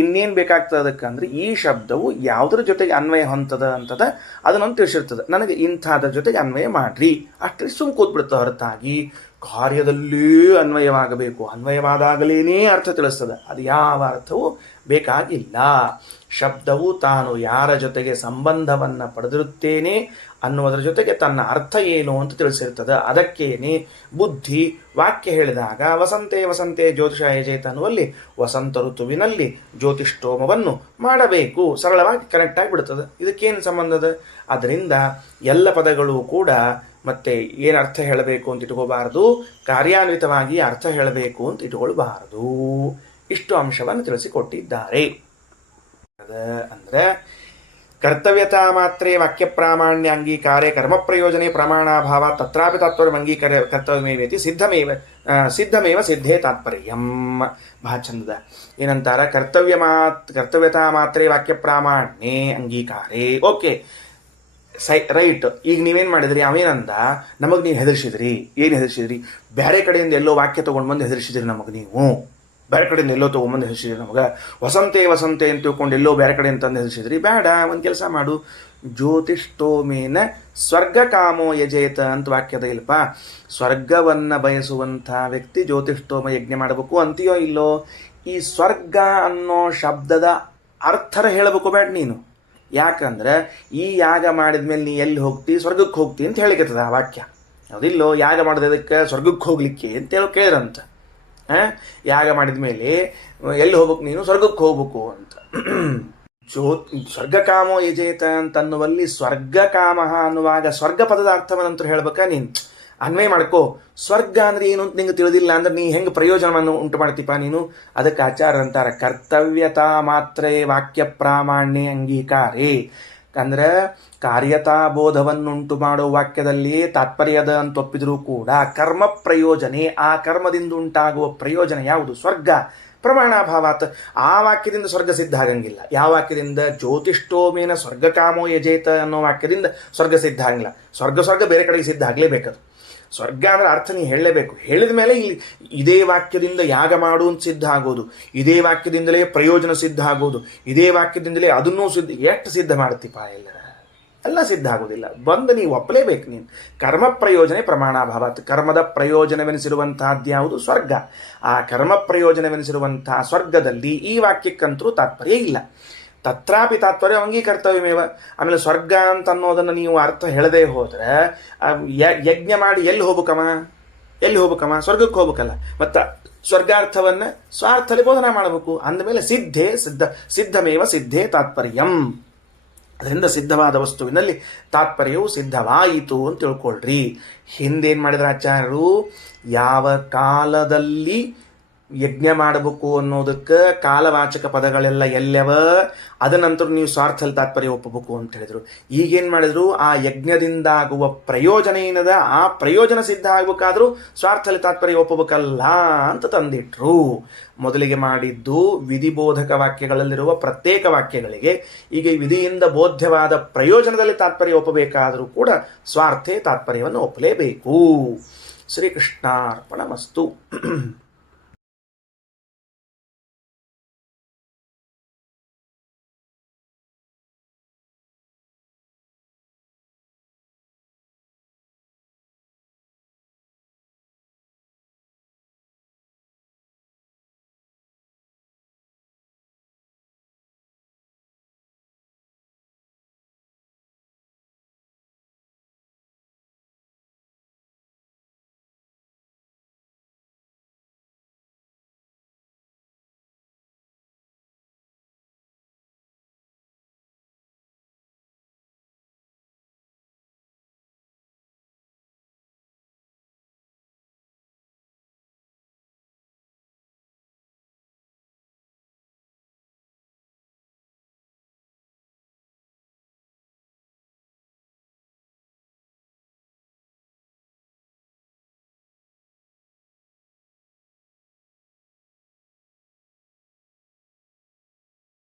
ಇನ್ನೇನು ಬೇಕಾಗ್ತದೆ ಅದಕ್ಕಂದ್ರೆ ಈ ಶಬ್ದವು ಯಾವುದ್ರ ಜೊತೆಗೆ ಅನ್ವಯ ಹೊಂತದ ಅದನ್ನೊಂದು ತಿಳಿಸಿರ್ತದೆ. ನನಗೆ ಇಂಥದ್ರ ಜೊತೆಗೆ ಅನ್ವಯ ಮಾಡ್ರಿ ಅಷ್ಟೇ ಸುಮ್ ಕೂತ್ಬಿಡ್ತದೆ. ಹೊರತಾಗಿ ಕಾರ್ಯದಲ್ಲೇ ಅನ್ವಯವಾಗಬೇಕು, ಅನ್ವಯವಾದಾಗಲೇನೇ ಅರ್ಥ ತಿಳಿಸ್ತದೆ. ಅದು ಯಾವ ಅರ್ಥವೂ ಬೇಕಾಗಿಲ್ಲ. ಶಬ್ದವು ತಾನು ಯಾರ ಜೊತೆಗೆ ಸಂಬಂಧವನ್ನು ಪಡೆದಿರುತ್ತೇನೆ ಅನ್ನುವುದರ ಜೊತೆಗೆ ತನ್ನ ಅರ್ಥ ಏನು ಅಂತ ತಿಳಿಸಿರ್ತದೆ. ಅದಕ್ಕೇನೆ ಬುದ್ಧಿ ವಾಕ್ಯ ಹೇಳಿದಾಗ ವಸಂತೆ ಜ್ಯೋತಿಷ ಯಜೇತ ಅನ್ನುವಲ್ಲಿ ವಸಂತ ಋತುವಿನಲ್ಲಿ ಜ್ಯೋತಿಷ್ಠೋಮವನ್ನು ಮಾಡಬೇಕು. ಸರಳವಾಗಿ ಕನೆಕ್ಟ್ ಆಗಿಬಿಡ್ತದೆ. ಇದಕ್ಕೇನು ಸಂಬಂಧದ? ಅದರಿಂದ ಎಲ್ಲ ಪದಗಳು ಕೂಡ ಮತ್ತೆ ಏನು ಅರ್ಥ ಹೇಳಬೇಕು ಅಂತ ಇಟ್ಕೋಬಾರದು, ಕಾರ್ಯಾನ್ವಿತವಾಗಿ ಅರ್ಥ ಹೇಳಬೇಕು ಅಂತ ಇಟ್ಕೊಳ್ಬಾರದು. ಇಷ್ಟು ಅಂಶವನ್ನು ತಿಳಿಸಿಕೊಟ್ಟಿದ್ದಾರೆ. ಅಂದ್ರೆ ಕರ್ತವ್ಯತಾ ಮಾತ್ರೇ ವಾಕ್ಯ ಪ್ರಾಮಾಣ್ಯ ಅಂಗೀಕಾರೆ ಕರ್ಮ ಪ್ರಯೋಜನೆ ಪ್ರಮಾಣಾಭಾವ ತತ್ರಾಪಿ ತಾತ್ಪರ್ಯ ಅಂಗೀಕಾರ ಕರ್ತವ್ಯಮೇವೇತಿ ಸಿದ್ಧಮೇವ ಸಿದ್ಧೇ ತಾತ್ಪರ್ಯಂ. ಬಹಳ ಚಂದದ ಏನಂತಾರ, ಕರ್ತವ್ಯತಾ ಮಾತ್ರೇ ವಾಕ್ಯ ಪ್ರಾಮಾಣ್ಯೇ ಅಂಗೀಕಾರೆ. Okay, right. ಈಗ ನೀವೇನು ಮಾಡಿದ್ರಿ, ಅವೇನಂದ ನಮಗೆ ನೀವು ಹೆದರ್ಸಿದ್ರಿ. ಏನು ಹೆದರ್ಸಿದ್ರಿ? ಬೇರೆ ಕಡೆಯಿಂದ ಎಲ್ಲೋ ವಾಕ್ಯ ತೊಗೊಂಡು ಬಂದು ಹೆದರ್ಸಿದ್ರಿ ನಮಗೆ. ನೀವು ಬೇರೆ ಕಡೆಯಿಂದ ಎಲ್ಲೋ ತೊಗೊಂಬಂದು ಹೆದರ್ಸಿದ್ರಿ ನಮಗೆ. ವಸಂತೆ ಅಂತ ತಿಳ್ಕೊಂಡು ಎಲ್ಲೋ ಬೇರೆ ಕಡೆ ಅಂತಂದು ಹೆದರ್ಸಿದ್ರಿ. ಬೇಡ, ಒಂದು ಕೆಲಸ ಮಾಡು, ಜ್ಯೋತಿಷ್ಠೋಮೇನ ಸ್ವರ್ಗ ಕಾಮೋ ಯಜೇತ ಅಂತ ವಾಕ್ಯದ ಇಲ್ಲಪ್ಪ. ಸ್ವರ್ಗವನ್ನು ಬಯಸುವಂಥ ವ್ಯಕ್ತಿ ಜ್ಯೋತಿಷ್ಠೋಮ ಯಜ್ಞ ಮಾಡಬೇಕು ಅಂತೀಯೋ ಇಲ್ಲೋ? ಈ ಸ್ವರ್ಗ ಅನ್ನೋ ಶಬ್ದದ ಅರ್ಥರ ಹೇಳಬೇಕು ಬೇಡ ನೀನು. ಯಾಕಂದ್ರೆ ಈ ಯಾಗ ಮಾಡಿದ ಮೇಲೆ ನೀ ಎಲ್ಲಿ ಹೋಗ್ತಿ? ಸ್ವರ್ಗಕ್ಕೆ ಹೋಗ್ತಿ ಅಂತ ಹೇಳಿಕತ್ತದ ಆ ವಾಕ್ಯ. ಹೌದಿಲ್ಲೋ? ಯಾಗ ಮಾಡೋದಕ್ಕೆ ಸ್ವರ್ಗಕ್ಕೆ ಹೋಗ್ಲಿಕ್ಕೆ ಅಂತ ಹೇಳಿ ಕೇಳಿರಂತ. ಯಾಗ ಮಾಡಿದ ಮೇಲೆ ಎಲ್ಲಿ ಹೋಗ್ಬೇಕು ನೀನು? ಸ್ವರ್ಗಕ್ಕೆ ಹೋಗ್ಬೇಕು ಅಂತ. ಸ್ವರ್ಗಕಾಮೋ ಯಜೇತ ಅಂತನ್ನುವಲ್ಲಿ ಸ್ವರ್ಗಕಾಮ ಅನ್ನುವಾಗ ಸ್ವರ್ಗ ಪದದ ಅರ್ಥವನ್ನಂತೂ ಹೇಳ್ಬೇಕಾ ನೀನು? ಅನ್ವಯ ಮಾಡ್ಕೋ. ಸ್ವರ್ಗ ಅಂದ್ರೆ ಏನು ಅಂತ ನಿಂಗೆ ತಿಳಿದಿಲ್ಲ ಅಂದ್ರೆ ನೀ ಹೆಂಗೆ ಪ್ರಯೋಜನವನ್ನು ಉಂಟು ಮಾಡ್ತೀಪ ನೀನು? ಅದಕ್ಕೆ ಆಚಾರ ಅಂತಾರ ಕರ್ತವ್ಯತಾ ಮಾತ್ರೇ ವಾಕ್ಯ ಪ್ರಾಮಾಣ್ಯ ಅಂಗೀಕಾರೇ. ಅಂದ್ರೆ ಕಾರ್ಯತಾಬೋಧವನ್ನುಂಟು ಮಾಡೋ ವಾಕ್ಯದಲ್ಲಿಯೇ ತಾತ್ಪರ್ಯದ ಅಂತ ಒಪ್ಪಿದ್ರೂ ಕೂಡ ಕರ್ಮ ಪ್ರಯೋಜನೆ, ಆ ಕರ್ಮದಿಂದ ಉಂಟಾಗುವ ಪ್ರಯೋಜನ ಯಾವುದು? ಸ್ವರ್ಗ. ಪ್ರಮಾಣಾಭಾವಾತ್ ಆ ವಾಕ್ಯದಿಂದ ಸ್ವರ್ಗ ಸಿದ್ಧ ಆಗಂಗಿಲ್ಲ. ಯಾವ ವಾಕ್ಯದಿಂದ? ಜ್ಯೋತಿಷ್ಠೋಮೇನ ಸ್ವರ್ಗಕಾಮೋ ಯಜೇತ ಅನ್ನೋ ವಾಕ್ಯದಿಂದ ಸ್ವರ್ಗ ಸಿದ್ಧ ಆಗಂಗಿಲ್ಲ. ಸ್ವರ್ಗ ಬೇರೆ ಕಡೆಗೆ ಸಿದ್ಧ ಆಗಲೇಬೇಕದು. ಸ್ವರ್ಗ ಅಂದ್ರೆ ಅರ್ಥ ನೀ ಹೇಳಲೇಬೇಕು. ಹೇಳಿದ ಮೇಲೆ ಇಲ್ಲಿ ಇದೇ ವಾಕ್ಯದಿಂದ ಯಾಗ ಮಾಡು ಅಂತ ಸಿದ್ಧ ಆಗೋದು, ಇದೇ ವಾಕ್ಯದಿಂದಲೇ ಪ್ರಯೋಜನ ಸಿದ್ಧ ಆಗೋದು, ಇದೇ ವಾಕ್ಯದಿಂದಲೇ ಅದನ್ನೂ ಎಷ್ಟು ಸಿದ್ಧ ಮಾಡ್ತೀಪ? ಎಲ್ಲ ಸಿದ್ಧ ಆಗೋದಿಲ್ಲ. ಬಂದು ನೀವು ಒಪ್ಪಲೇಬೇಕು. ನೀನು ಕರ್ಮ ಪ್ರಯೋಜನೆ ಪ್ರಮಾಣಾಭಾವತ್. ಕರ್ಮದ ಪ್ರಯೋಜನವೆನಿಸಿರುವಂತಹದ್ದು ಯಾವುದು? ಸ್ವರ್ಗ. ಆ ಕರ್ಮ ಪ್ರಯೋಜನವೆನಿಸಿರುವಂತಹ ಸ್ವರ್ಗದಲ್ಲಿ ಈ ವಾಕ್ಯಕ್ಕಂತರೂ ತಾತ್ಪರ್ಯ ಇಲ್ಲ. ತತ್ರಾಪಿ ತಾತ್ಪರ್ಯ ಅಂಗೀಕರ್ತವ್ಯಮೇವ. ಆಮೇಲೆ ಸ್ವರ್ಗ ಅಂತ ಅನ್ನೋದನ್ನು ನೀವು ಅರ್ಥ ಹೇಳದೇ ಹೋದ್ರೆ ಯಜ್ಞ ಮಾಡಿ ಎಲ್ಲಿ ಹೋಗ್ಬೇಕಮ್ಮ? ಸ್ವರ್ಗಕ್ಕೆ ಹೋಗ್ಬೇಕಲ್ಲ. ಮತ್ತು ಸ್ವರ್ಗಾರ್ಥವನ್ನು ಸ್ವಾರ್ಥದಲ್ಲಿ ಬೋಧನೆ ಮಾಡಬೇಕು. ಅಂದಮೇಲೆ ಸಿದ್ಧಮೇವ ಸಿದ್ಧೇ ತಾತ್ಪರ್ಯಂ. ಅದರಿಂದ ಸಿದ್ಧವಾದ ವಸ್ತುವಿನಲ್ಲಿ ತಾತ್ಪರ್ಯವು ಸಿದ್ಧವಾಯಿತು ಅಂತ ತಿಳ್ಕೊಳ್ರಿ. ಹಿಂದೇನು ಮಾಡಿದ್ರ ಆಚಾರ್ಯರು, ಯಾವ ಕಾಲದಲ್ಲಿ ಯಜ್ಞ ಮಾಡಬೇಕು ಅನ್ನೋದಕ್ಕೆ ಕಾಲವಾಚಕ ಪದಗಳೆಲ್ಲ ಎಲ್ಲವ, ಅದನಂತರ ನೀವು ಸ್ವಾರ್ಥದಲ್ಲಿ ತಾತ್ಪರ್ಯ ಒಪ್ಪಬೇಕು ಅಂತ ಹೇಳಿದ್ರು. ಈಗೇನು ಮಾಡಿದ್ರು, ಆ ಯಜ್ಞದಿಂದಾಗುವ ಪ್ರಯೋಜನ ಏನದ, ಆ ಪ್ರಯೋಜನ ಸಿದ್ಧ ಆಗ್ಬೇಕಾದ್ರೂ ಸ್ವಾರ್ಥದಲ್ಲಿ ತಾತ್ಪರ್ಯ ಒಪ್ಪಬೇಕಲ್ಲ ಅಂತ ತಂದಿಟ್ರು. ಮೊದಲಿಗೆ ಮಾಡಿದ್ದು ವಿಧಿಬೋಧಕ ವಾಕ್ಯಗಳಲ್ಲಿರುವ ಪ್ರತ್ಯೇಕ ವಾಕ್ಯಗಳಿಗೆ, ಈಗ ವಿಧಿಯಿಂದ ಬೋಧ್ಯವಾದ ಪ್ರಯೋಜನದಲ್ಲಿ ತಾತ್ಪರ್ಯ ಒಪ್ಪಬೇಕಾದರೂ ಕೂಡ ಸ್ವಾರ್ಥೆ ತಾತ್ಪರ್ಯವನ್ನು ಒಪ್ಪಲೇಬೇಕು. ಶ್ರೀಕೃಷ್ಣಾರ್ಪಣಮಸ್ತು.